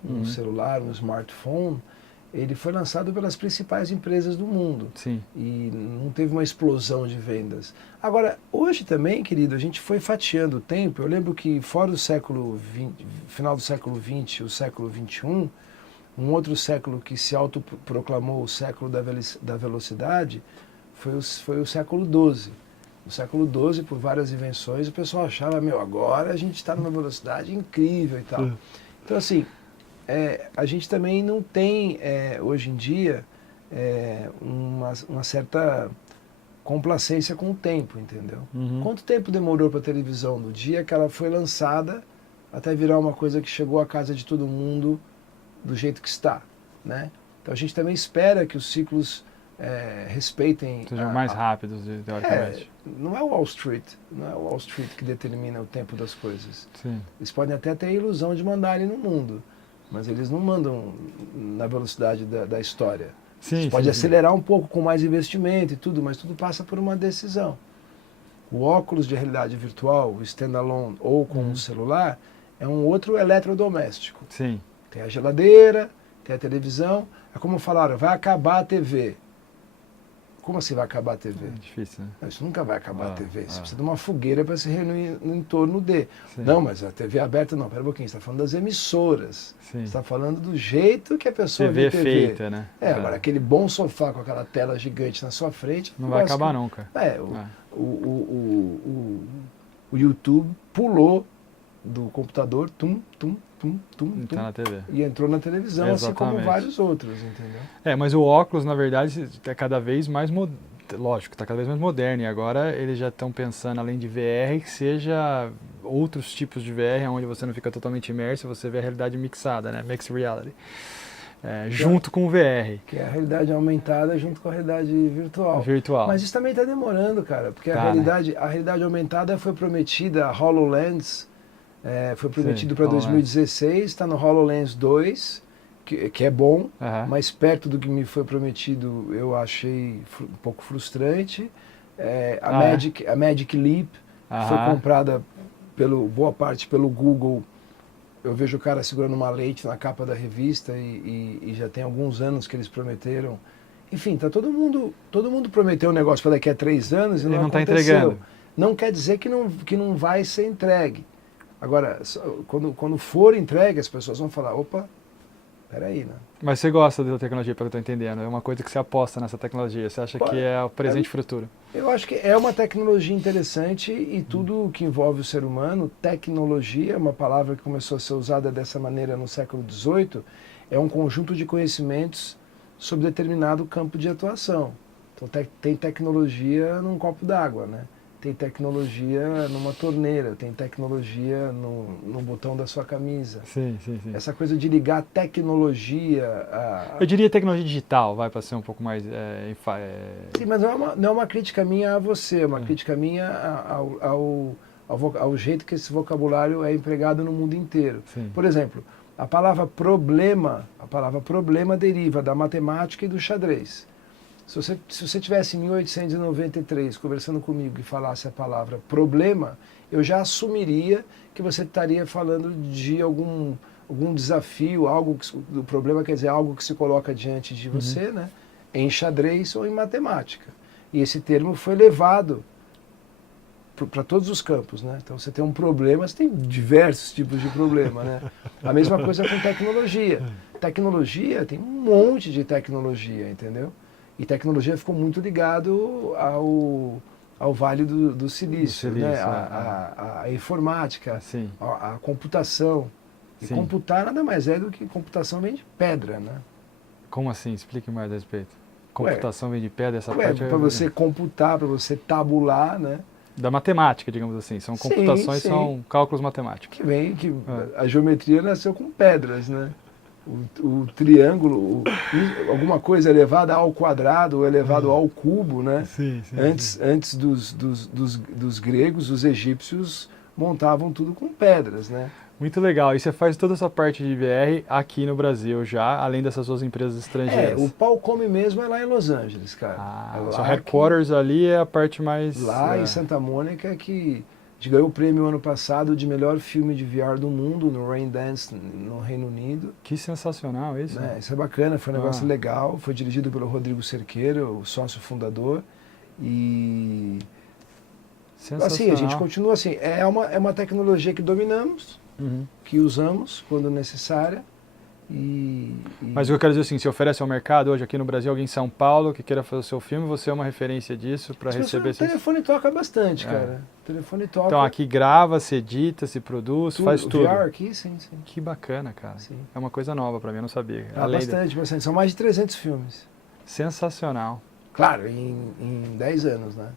um celular, um smartphone, ele foi lançado pelas principais empresas do mundo. Sim. E não teve uma explosão de vendas. Agora, hoje também, querido, a gente foi fatiando o tempo. Eu lembro que fora o século XX, final do século XX e o século XXI, um outro século que se autoproclamou o século da velocidade foi o século XII. No século XII, por várias invenções, o pessoal achava, agora a gente está numa velocidade incrível e tal. Então, assim, a gente também não tem, hoje em dia, uma certa complacência com o tempo, entendeu? Quanto tempo demorou para a televisão do dia que ela foi lançada até virar uma coisa que chegou à casa de todo mundo do jeito que está, né? Então a gente também espera que os ciclos respeitem... Sejam mais rápidos, teoricamente. Não é o Wall Street, não é o Wall Street que determina o tempo das coisas. Sim. Eles podem até ter a ilusão de mandarem no mundo, mas eles não mandam na velocidade da história. Sim, pode acelerar um pouco com mais investimento e tudo, mas tudo passa por uma decisão. O óculos de realidade virtual, o standalone ou com um celular, é um outro eletrodoméstico. Sim. Tem a geladeira, tem a televisão. É como falaram, vai acabar a TV. Como assim vai acabar a TV? É difícil, né? Não, isso nunca vai acabar a TV. Você precisa de uma fogueira para se reunir no entorno de. Sim. Não, mas a TV aberta não. Pera um pouquinho, você está falando das emissoras. Sim. Você está falando do jeito que a pessoa TV vê TV. feita, né? Agora aquele bom sofá com aquela tela gigante na sua frente... Não vai acabar nunca. O YouTube pulou do computador, Tá na TV. e entrou na televisão, assim como vários outros, entendeu? Mas o óculos, na verdade, é cada vez mais lógico, está cada vez mais moderno, e agora eles já estão pensando, além de VR, que seja outros tipos de VR, onde você não fica totalmente imerso, você vê a realidade mixada, né? Mixed reality. Junto com o VR. Que é a realidade aumentada junto com a realidade virtual. Mas isso também está demorando, cara, porque a realidade aumentada foi prometida, a HoloLens, foi prometido para 2016, está no HoloLens 2, que é bom, mas perto do que me foi prometido eu achei um pouco frustrante. A Magic Leap foi comprada boa parte pelo Google. Eu vejo o cara segurando uma lente na capa da revista e já tem alguns anos que eles prometeram. Enfim, tá todo mundo prometeu um negócio para daqui a 3 anos e não aconteceu. Tá entregando. Não quer dizer que não vai ser entregue. Agora, quando for entregue, as pessoas vão falar, opa, peraí, né? Mas você gosta da tecnologia, pelo que eu estou entendendo, é uma coisa que você aposta nessa tecnologia, você acha que é o presente e futuro? Eu acho que é uma tecnologia interessante e tudo que envolve o ser humano, tecnologia, uma palavra que começou a ser usada dessa maneira no século XVIII, é um conjunto de conhecimentos sobre determinado campo de atuação. Então tem tecnologia num copo d'água, né? Tem tecnologia numa torneira, tem tecnologia no botão da sua camisa. Sim. Essa coisa de ligar tecnologia Eu diria tecnologia digital, vai para ser um pouco mais... Sim, mas não é uma crítica minha a você, é uma crítica minha ao jeito que esse vocabulário é empregado no mundo inteiro. Sim. Por exemplo, a palavra problema deriva da matemática e do xadrez. Se você tivesse em 1893 conversando comigo e falasse a palavra problema, eu já assumiria que você estaria falando de algum desafio, o problema quer dizer algo que se coloca diante de você, né, em xadrez ou em matemática. E esse termo foi levado para todos os campos, né? Então você tem um problema, você tem diversos tipos de problema, né? A mesma coisa com tecnologia. Tecnologia, tem um monte de tecnologia, entendeu? E tecnologia ficou muito ligado ao Vale do Silício, né? A informática, a computação. E computar nada mais é do que computação vem de pedra, né? Como assim? Explique mais a respeito. Computação vem de pedra, essa parte... Para você computar, para você tabular, né? Da matemática, digamos assim. São computações, são cálculos matemáticos. A geometria nasceu com pedras, né? O triângulo, alguma coisa elevada ao quadrado ou elevado ao cubo, né? Antes dos gregos, os egípcios montavam tudo com pedras, né? Muito legal. E você faz toda essa parte de VR aqui no Brasil já, além dessas suas empresas estrangeiras. O pau come mesmo é lá em Los Angeles, cara. Sua headquarters ali é a parte mais... Lá em Santa Mônica que gente ganhou o prêmio ano passado de melhor filme de VR do mundo no Raindance, no Reino Unido. Que sensacional isso. Né? Isso é bacana, foi um negócio legal. Foi dirigido pelo Rodrigo Cerqueira, o sócio fundador. E assim, a gente continua assim, é uma tecnologia que dominamos, que usamos quando necessária. Mas o que eu quero dizer assim, se oferece ao mercado hoje aqui no Brasil, alguém em São Paulo que queira fazer o seu filme, você é uma referência disso para receber... O telefone toca bastante, cara. O telefone toca. Então aqui grava, se edita, se produz, faz tudo. VR aqui, sim. Que bacana, cara. Sim. É uma coisa nova para mim, eu não sabia. Bastante. São mais de 300 filmes. Sensacional. Claro, em 10 anos, né?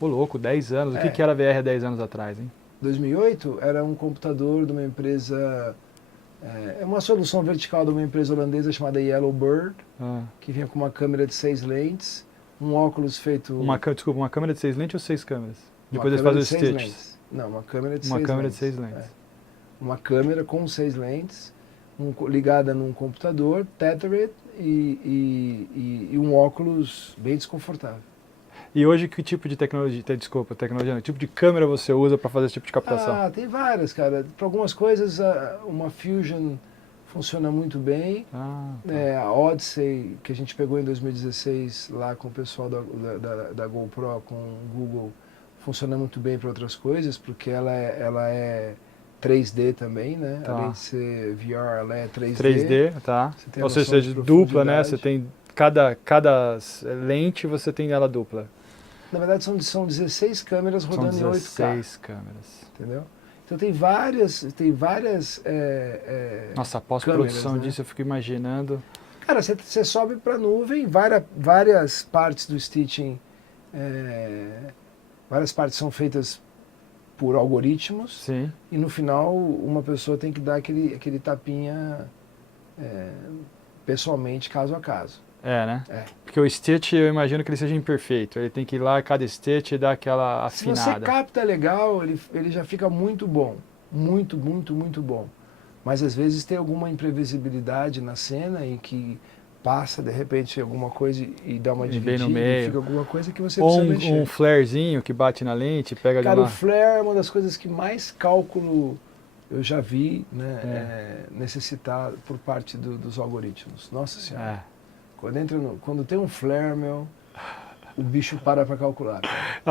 Ô louco, 10 anos. O que era VR há 10 anos atrás, hein? 2008 era um computador de uma empresa... É uma solução vertical de uma empresa holandesa chamada Yellowbird, que vinha com uma câmera de 6 lentes, um óculos feito... Desculpa, uma câmera de 6 lentes ou 6 câmeras? Depois eles fazem fazem os stitches. Não, uma câmera de 6 lentes. Uma câmera lentes. de 6 lentes. Uma câmera com 6 lentes, ligada num computador, tethered, e um óculos bem desconfortável. E hoje que tipo de tecnologia, que tipo de câmera você usa para fazer esse tipo de captação? Tem várias, cara. Para algumas coisas, uma Fusion funciona muito bem. A Odyssey, que a gente pegou em 2016 lá com o pessoal da GoPro, com o Google, funciona muito bem para outras coisas, porque ela é 3D também, né? Além de ser VR, ela é 3D. 3D, tá. Ou seja, dupla, né? Você tem cada lente, você tem ela dupla. Na verdade, são 16 câmeras rodando em 8K. 16 câmeras. Entendeu? Então tem várias Nossa, a pós-produção disso, eu fico imaginando. Cara, você sobe para a nuvem, várias partes do stitching, várias partes são feitas por algoritmos. Sim. E no final, uma pessoa tem que dar aquele tapinha pessoalmente, caso a caso. Né? Porque o stitch, eu imagino que ele seja imperfeito. Ele tem que ir lá, cada stitch, e dar aquela afinada. Se você capta legal, ele já fica muito bom. Muito, muito, muito bom. Mas às vezes tem alguma imprevisibilidade na cena em que passa, de repente, alguma coisa e dá uma dividida, bem no meio. Fica alguma coisa que você precisa mexer. Ou um flarezinho que bate na lente, pega... Cara, o flare é uma das coisas que mais cálculo eu já vi, né, necessitar por parte dos algoritmos. Nossa Senhora. Quando tem um flare, o bicho para calcular.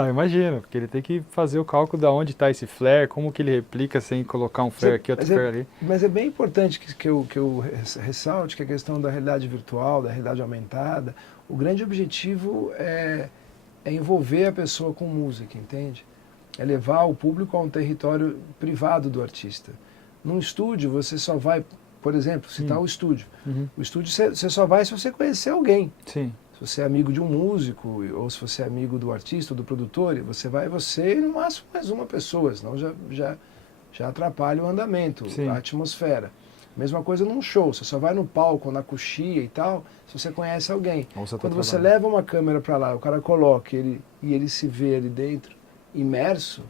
Imagino, porque ele tem que fazer o cálculo de onde está esse flare, como que ele replica sem colocar um flare aqui, outro flare ali. Mas é bem importante que eu ressalte que a questão da realidade virtual, da realidade aumentada, o grande objetivo é envolver a pessoa com música, entende? É levar o público a um território privado do artista. Num estúdio, você só vai... Por exemplo, citar o estúdio. O estúdio você só vai se você conhecer alguém. Sim. Se você é amigo de um músico, ou se você é amigo do artista ou do produtor, você vai e no máximo mais uma pessoa, senão já atrapalha o andamento, a atmosfera. Mesma coisa num show, você só vai no palco, na coxia e tal, se você conhece alguém. Quando você leva uma câmera para lá, o cara coloca e ele se vê ali dentro, imerso,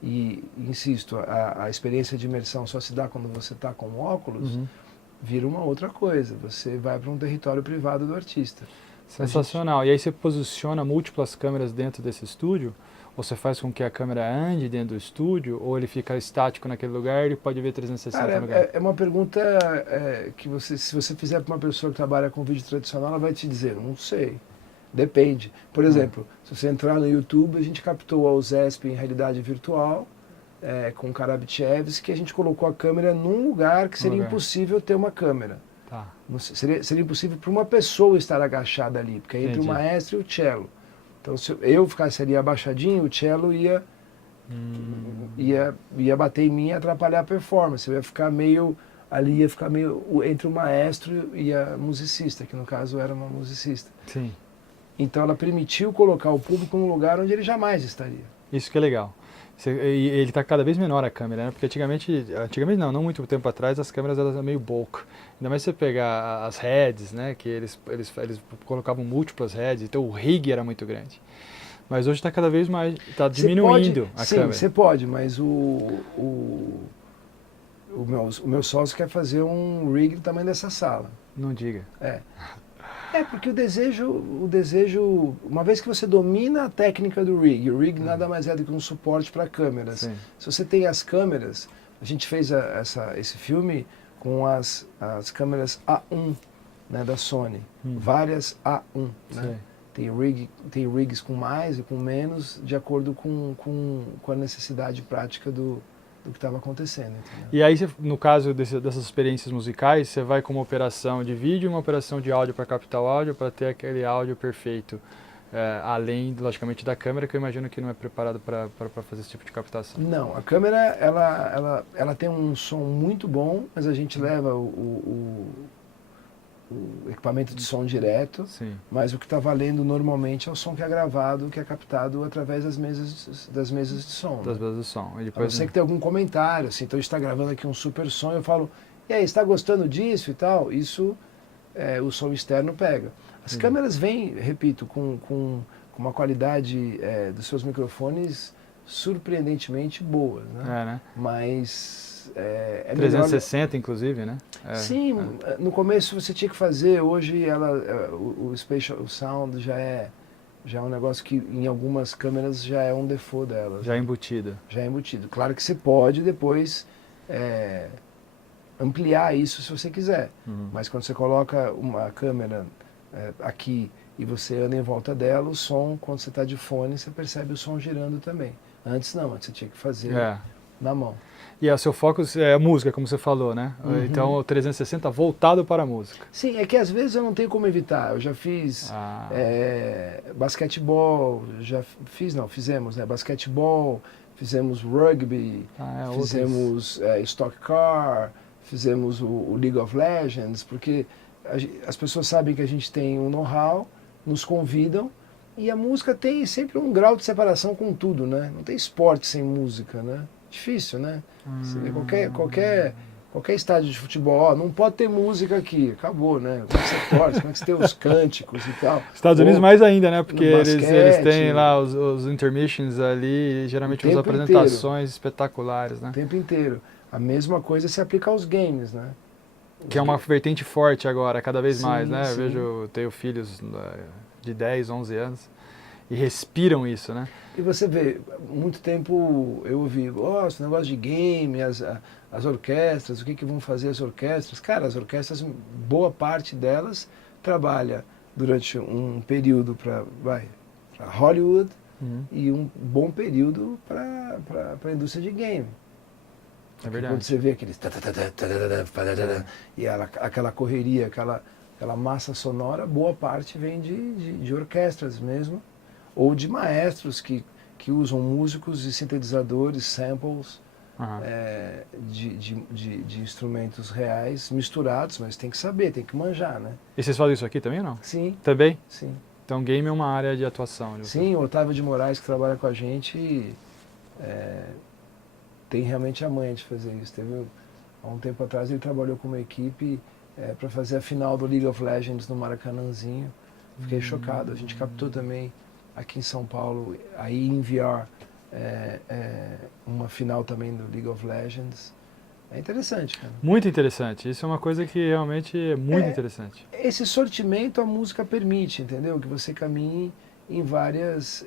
e insisto, a experiência de imersão só se dá quando você está com óculos, vira uma outra coisa, você vai para um território privado do artista. Sensacional. E aí você posiciona múltiplas câmeras dentro desse estúdio, ou você faz com que a câmera ande dentro do estúdio, ou ele fica estático naquele lugar e ele pode ver 360 no lugar? É uma pergunta que se você fizer para uma pessoa que trabalha com vídeo tradicional, ela vai te dizer, não sei. Depende. Por exemplo, se você entrar no YouTube, a gente captou a USESP em realidade virtual, com o Karabchevsky, que a gente colocou a câmera num lugar que seria impossível ter uma câmera. Tá. Seria impossível para uma pessoa estar agachada ali, porque é entre o maestro e o cello. Então, se eu ficasse ali abaixadinho, o cello ia bater em mim e atrapalhar a performance. Eu ia ficar meio entre o maestro e a musicista, que no caso era uma musicista. Sim. Então ela permitiu colocar o público num lugar onde ele jamais estaria. Isso que é legal. E ele está cada vez menor a câmera, né? Porque antigamente não muito tempo atrás, as câmeras eram meio bulk. Ainda mais se você pegar as heads, né? Que eles colocavam múltiplas heads, então o rig era muito grande. Mas hoje está cada vez mais, está diminuindo a câmera. Sim, você pode, mas o meu sócio quer fazer um rig do tamanho dessa sala. Não diga. Porque o desejo, uma vez que você domina a técnica do rig, o rig nada mais é do que um suporte para câmeras. Sim. Se você tem as câmeras, a gente fez esse filme com as câmeras A1, né, da Sony, várias A1, né? Tem rigs com mais e com menos, de acordo com a necessidade prática do que estava acontecendo. Entendeu? E aí, no caso dessas experiências musicais, você vai com uma operação de vídeo e uma operação de áudio para captar o áudio, para ter aquele áudio perfeito, além, logicamente, da câmera, que eu imagino que não é preparado para fazer esse tipo de captação. Não, a câmera ela tem um som muito bom, mas a gente leva o equipamento de som direto, Sim. mas o que está valendo normalmente é o som que é gravado, que é captado através das mesas de som. Das né? mesas de som. E A depois, não ser que tenha algum comentário, assim, então a gente está gravando aqui um super som, eu falo, e aí, está gostando disso e tal? Isso o som externo pega. As câmeras vêm, repito, com uma qualidade dos seus microfones surpreendentemente boa, né? Mas... 360 melhor... inclusive, né? Sim, no começo você tinha que fazer, hoje o Spatial Sound já é um negócio que em algumas câmeras já é um default delas. Já é embutido. Já é embutido. Claro que você pode depois ampliar isso se você quiser, mas quando você coloca uma câmera aqui e você anda em volta dela, o som, quando você está de fone, você percebe o som girando também. Antes não, antes você tinha que fazer na mão. E o seu foco é a música, como você falou, né? Então, o 360 voltado para a música. Sim, é que às vezes eu não tenho como evitar. Eu já fiz basquetebol, fizemos, né? Basquetebol, fizemos rugby, fizemos stock car, fizemos o League of Legends, porque as pessoas sabem que a gente tem um know-how, nos convidam, e a música tem sempre um grau de separação com tudo, né? Não tem esporte sem música, né? Difícil, né? Você vê qualquer estádio de futebol, não pode ter música aqui, acabou, né? Como é que você torce, como é que você tem os cânticos e tal. Estados Unidos mais ainda, né? Porque basquete, eles têm lá os intermissions ali, e geralmente umas apresentações espetaculares, né? O tempo inteiro. A mesma coisa se aplica aos games, né? Que é uma vertente forte agora, cada vez mais, né? Sim. Eu tenho filhos de 10, 11 anos e respiram isso, né? E você vê, muito tempo eu ouvi, esse negócio de game, as orquestras, o que vão fazer as orquestras? Cara, as orquestras, boa parte delas trabalha durante um período para Hollywood e um bom período para a indústria de game. É verdade. Quando você vê aqueles... e aquela correria, aquela massa sonora, boa parte vem de orquestras mesmo, ou de maestros que usam músicos e sintetizadores, samples de instrumentos reais misturados, mas tem que saber, tem que manjar, né? E vocês fazem isso aqui também ou não? Sim. Também? Sim. Então game é uma área de atuação. Sim, o Otávio de Moraes, que trabalha com a gente, tem realmente a manha de fazer isso. Há um tempo atrás ele trabalhou com uma equipe para fazer a final do League of Legends no Maracanãzinho. Fiquei chocado. A gente captou também aqui em São Paulo, aí em VR, uma final também do League of Legends. É interessante, cara. Muito interessante. Isso é uma coisa que realmente é muito interessante. Esse sortimento a música permite, entendeu? Que você caminhe em vários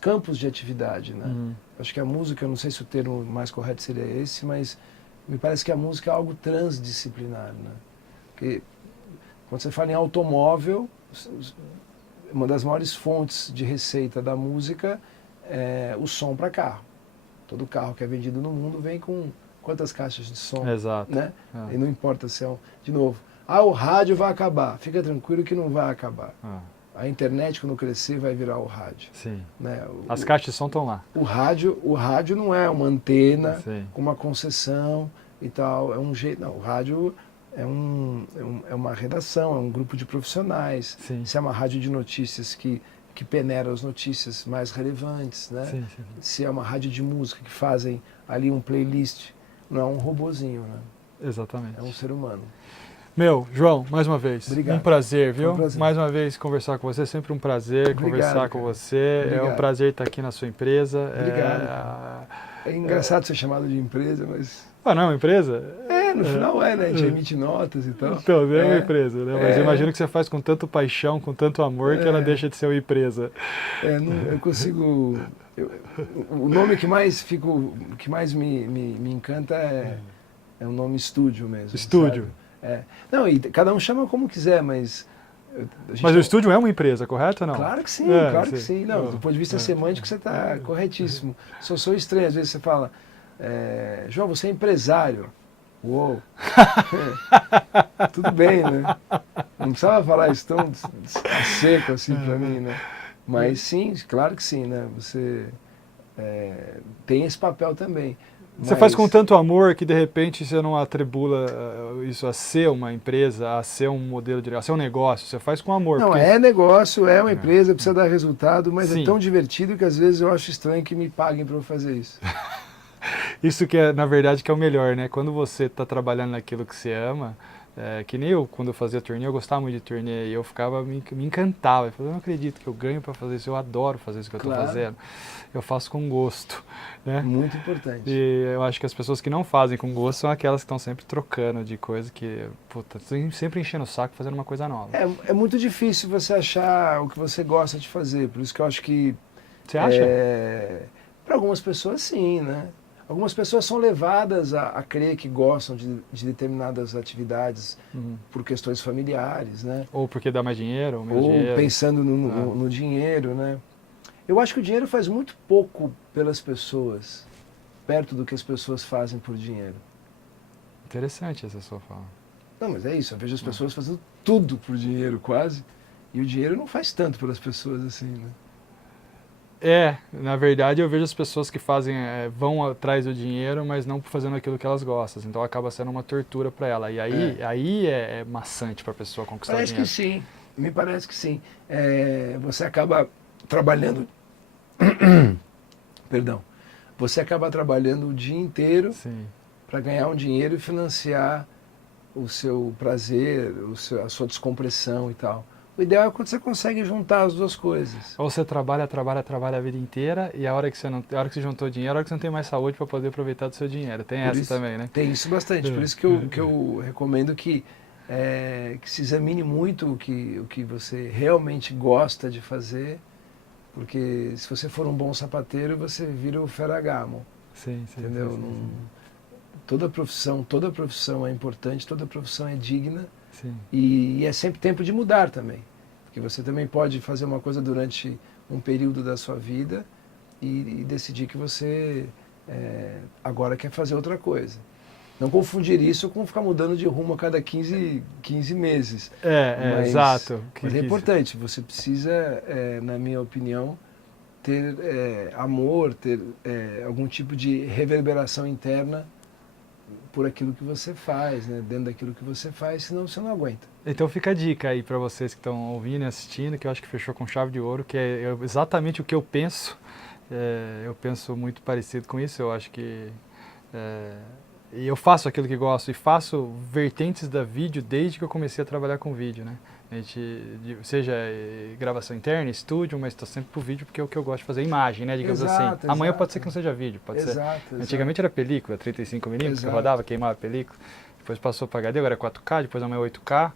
campos de atividade, né? Acho que a música, não sei se o termo mais correto seria esse, mas me parece que a música é algo transdisciplinar, né? Porque quando você fala em automóvel, uma das maiores fontes de receita da música é o som para carro. Todo carro que é vendido no mundo vem com quantas caixas de som, Exato. né? E não importa se de novo, o rádio vai acabar. Fica tranquilo que não vai acabar. A internet, quando crescer, vai virar o rádio. Sim. Né? As caixas de som estão lá. O rádio não é uma antena com uma concessão e tal. É um jeito. Não, o rádio é uma redação, é um grupo de profissionais. Sim. Se é uma rádio de notícias que peneira as notícias mais relevantes, né? Sim. Se é uma rádio de música que fazem ali um playlist, não é um robozinho, né? Exatamente. É um ser humano. João, mais uma vez, Obrigado. um prazer, viu? Um prazer. Mais uma vez conversar com você, sempre um prazer conversar com você. Obrigado. É um prazer estar aqui na sua empresa. Obrigado. É engraçado ser chamado de empresa, mas... não é uma empresa? No final né? A gente emite notas e tal. Então, é uma empresa, né? Mas eu imagino que você faz com tanto paixão, com tanto amor, que ela deixa de ser uma empresa. Eu consigo... o nome que mais me encanta é o nome estúdio mesmo. Estúdio. Não, e cada um chama como quiser, mas... Mas o estúdio é uma empresa, correto ou não? Claro que sim, claro que sim. Não, do ponto de vista semântico você está corretíssimo. Só sou estranho, às vezes você fala, João, você é empresário. Uou! Tudo bem, né? Não precisava falar isso tão seco assim para mim, né? Mas sim, claro que sim, né? Você tem esse papel também. Você faz com tanto amor que de repente você não atribula isso a ser uma empresa, a ser um modelo de negócio, a ser um negócio. Você faz com amor. Não, porque... é negócio, é uma empresa, precisa dar resultado, mas Sim. é tão divertido que às vezes eu acho estranho que me paguem para eu fazer isso. Isso que é, na verdade, que é o melhor, né? Quando você está trabalhando naquilo que você ama, que nem eu, quando eu fazia turnê, eu gostava muito de turnê, e eu ficava, me encantava. Eu falei, eu não acredito que eu ganho para fazer isso, eu adoro fazer isso que eu estou fazendo. Eu faço com gosto, né? Muito importante. E eu acho que as pessoas que não fazem com gosto são aquelas que estão sempre trocando de coisa, que, puta, sempre enchendo o saco fazendo uma coisa nova. É muito difícil você achar o que você gosta de fazer, por isso que eu acho que... Você acha? Para algumas pessoas, sim, né? Algumas pessoas são levadas a crer que gostam de determinadas atividades por questões familiares, né? Ou porque dá mais dinheiro, ou menos dinheiro. Ou pensando no dinheiro, né? Eu acho que o dinheiro faz muito pouco pelas pessoas, perto do que as pessoas fazem por dinheiro. Interessante essa sua fala. Não, mas é isso, eu vejo as pessoas fazendo tudo por dinheiro, quase, e o dinheiro não faz tanto pelas pessoas assim, né? Na verdade eu vejo as pessoas que fazem, vão atrás do dinheiro, mas não fazendo aquilo que elas gostam, então acaba sendo uma tortura para ela, e aí é maçante para a pessoa conquistar o dinheiro. Parece que sim, me parece que sim. Você acaba trabalhando, você acaba trabalhando o dia inteiro para ganhar um dinheiro e financiar o seu prazer, a sua descompressão e tal. O ideal é quando você consegue juntar as duas coisas. Ou você trabalha a vida inteira e a hora que você juntou dinheiro, a hora que você não tem mais saúde para poder aproveitar do seu dinheiro. Tem essa também, né? Tem isso bastante. Por isso que eu recomendo que se examine muito o que você realmente gosta de fazer, porque se você for um bom sapateiro, você vira o Ferragamo. Sim, entendeu? Toda profissão é importante, toda profissão é digna. Sim. E é sempre tempo de mudar também, porque você também pode fazer uma coisa durante um período da sua vida e decidir que você agora quer fazer outra coisa. Não confundir isso com ficar mudando de rumo a cada 15 meses. Exato. Mas é importante, você precisa, na minha opinião, ter amor, ter algum tipo de reverberação interna por aquilo que você faz, né? Dentro daquilo que você faz, senão você não aguenta. Então fica a dica aí para vocês que estão ouvindo e assistindo, que eu acho que fechou com chave de ouro, que é exatamente o que eu penso. Eu penso muito parecido com isso, eu acho que... E eu faço aquilo que gosto e faço vertentes da vídeo desde que eu comecei a trabalhar com vídeo, né? Seja gravação interna, estúdio, mas estou sempre pro vídeo porque é o que eu gosto de fazer, imagem, né? Digamos assim. Amanhã pode ser que não seja vídeo, pode ser. Antigamente era película, 35mm, que rodava, queimava a película. Depois passou para HD, agora é 4K, depois amanhã é 8K.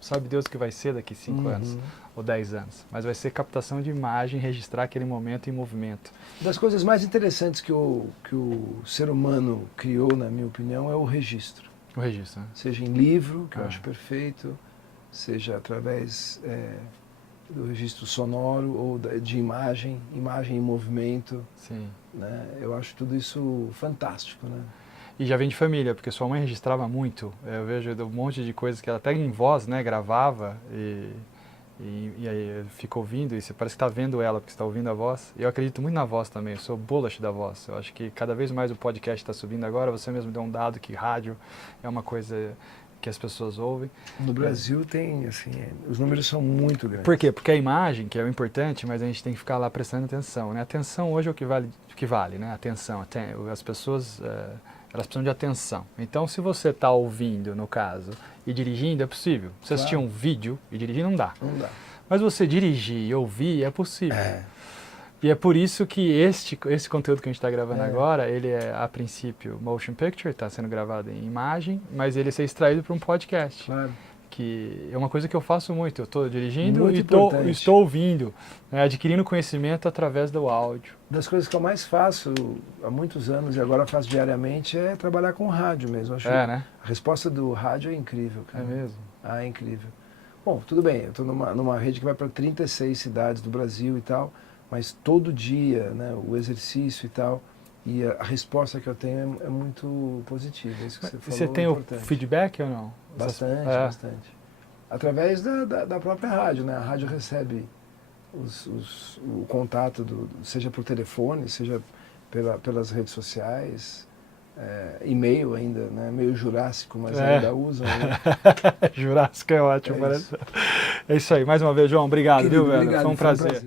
Sabe Deus o que vai ser daqui 5 anos ou 10 anos. Mas vai ser captação de imagem, registrar aquele momento em movimento. Das coisas mais interessantes que o ser humano criou, na minha opinião, é o registro. O registro, né? Seja em livro, que eu acho perfeito, seja através do registro sonoro ou de imagem em movimento. Sim. Né? Eu acho tudo isso fantástico, né? E já vem de família, porque sua mãe registrava muito. Eu vejo um monte de coisas que ela até em voz, né, gravava e aí fica ouvindo e você parece que está vendo ela, porque você está ouvindo a voz. Eu acredito muito na voz também, eu sou bullish da voz. Eu acho que cada vez mais o podcast está subindo agora. Você mesmo deu um dado que rádio é uma coisa que as pessoas ouvem. No Brasil tem, assim, os números são muito grandes. Por quê? Porque a imagem, que é o importante, mas a gente tem que ficar lá prestando atenção, né? Atenção hoje é o que vale, né? Atenção, as pessoas... elas precisam de atenção. Então, se você está ouvindo, no caso, e dirigindo, é possível. Você assistir um vídeo e dirigir, não dá. Não dá. Mas você dirigir e ouvir, é possível. E é por isso que esse conteúdo que a gente está gravando agora, ele é, a princípio, motion picture, está sendo gravado em imagem, mas ele é extraído para um podcast. Claro. Que é uma coisa que eu faço muito. Eu estou dirigindo Muito e estou ouvindo, né, adquirindo conhecimento através do áudio. Das coisas que eu mais faço há muitos anos e agora faço diariamente é trabalhar com rádio mesmo. Acho né? A resposta do rádio é incrível, cara. É mesmo? Ah, é incrível. Bom, tudo bem, eu estou numa rede que vai para 36 cidades do Brasil e tal, mas todo dia, né, o exercício e tal, e a resposta que eu tenho é muito positiva. Isso que você falou. Você tem o feedback ou não? Bastante, bastante. Através da própria rádio, né? A rádio recebe o contato, seja por telefone, seja pelas redes sociais, e-mail ainda, né? Meio jurássico, mas ainda usam. Né? Jurássico é ótimo, parece. É isso aí. Mais uma vez, João, obrigado, viu, velho? Foi um prazer.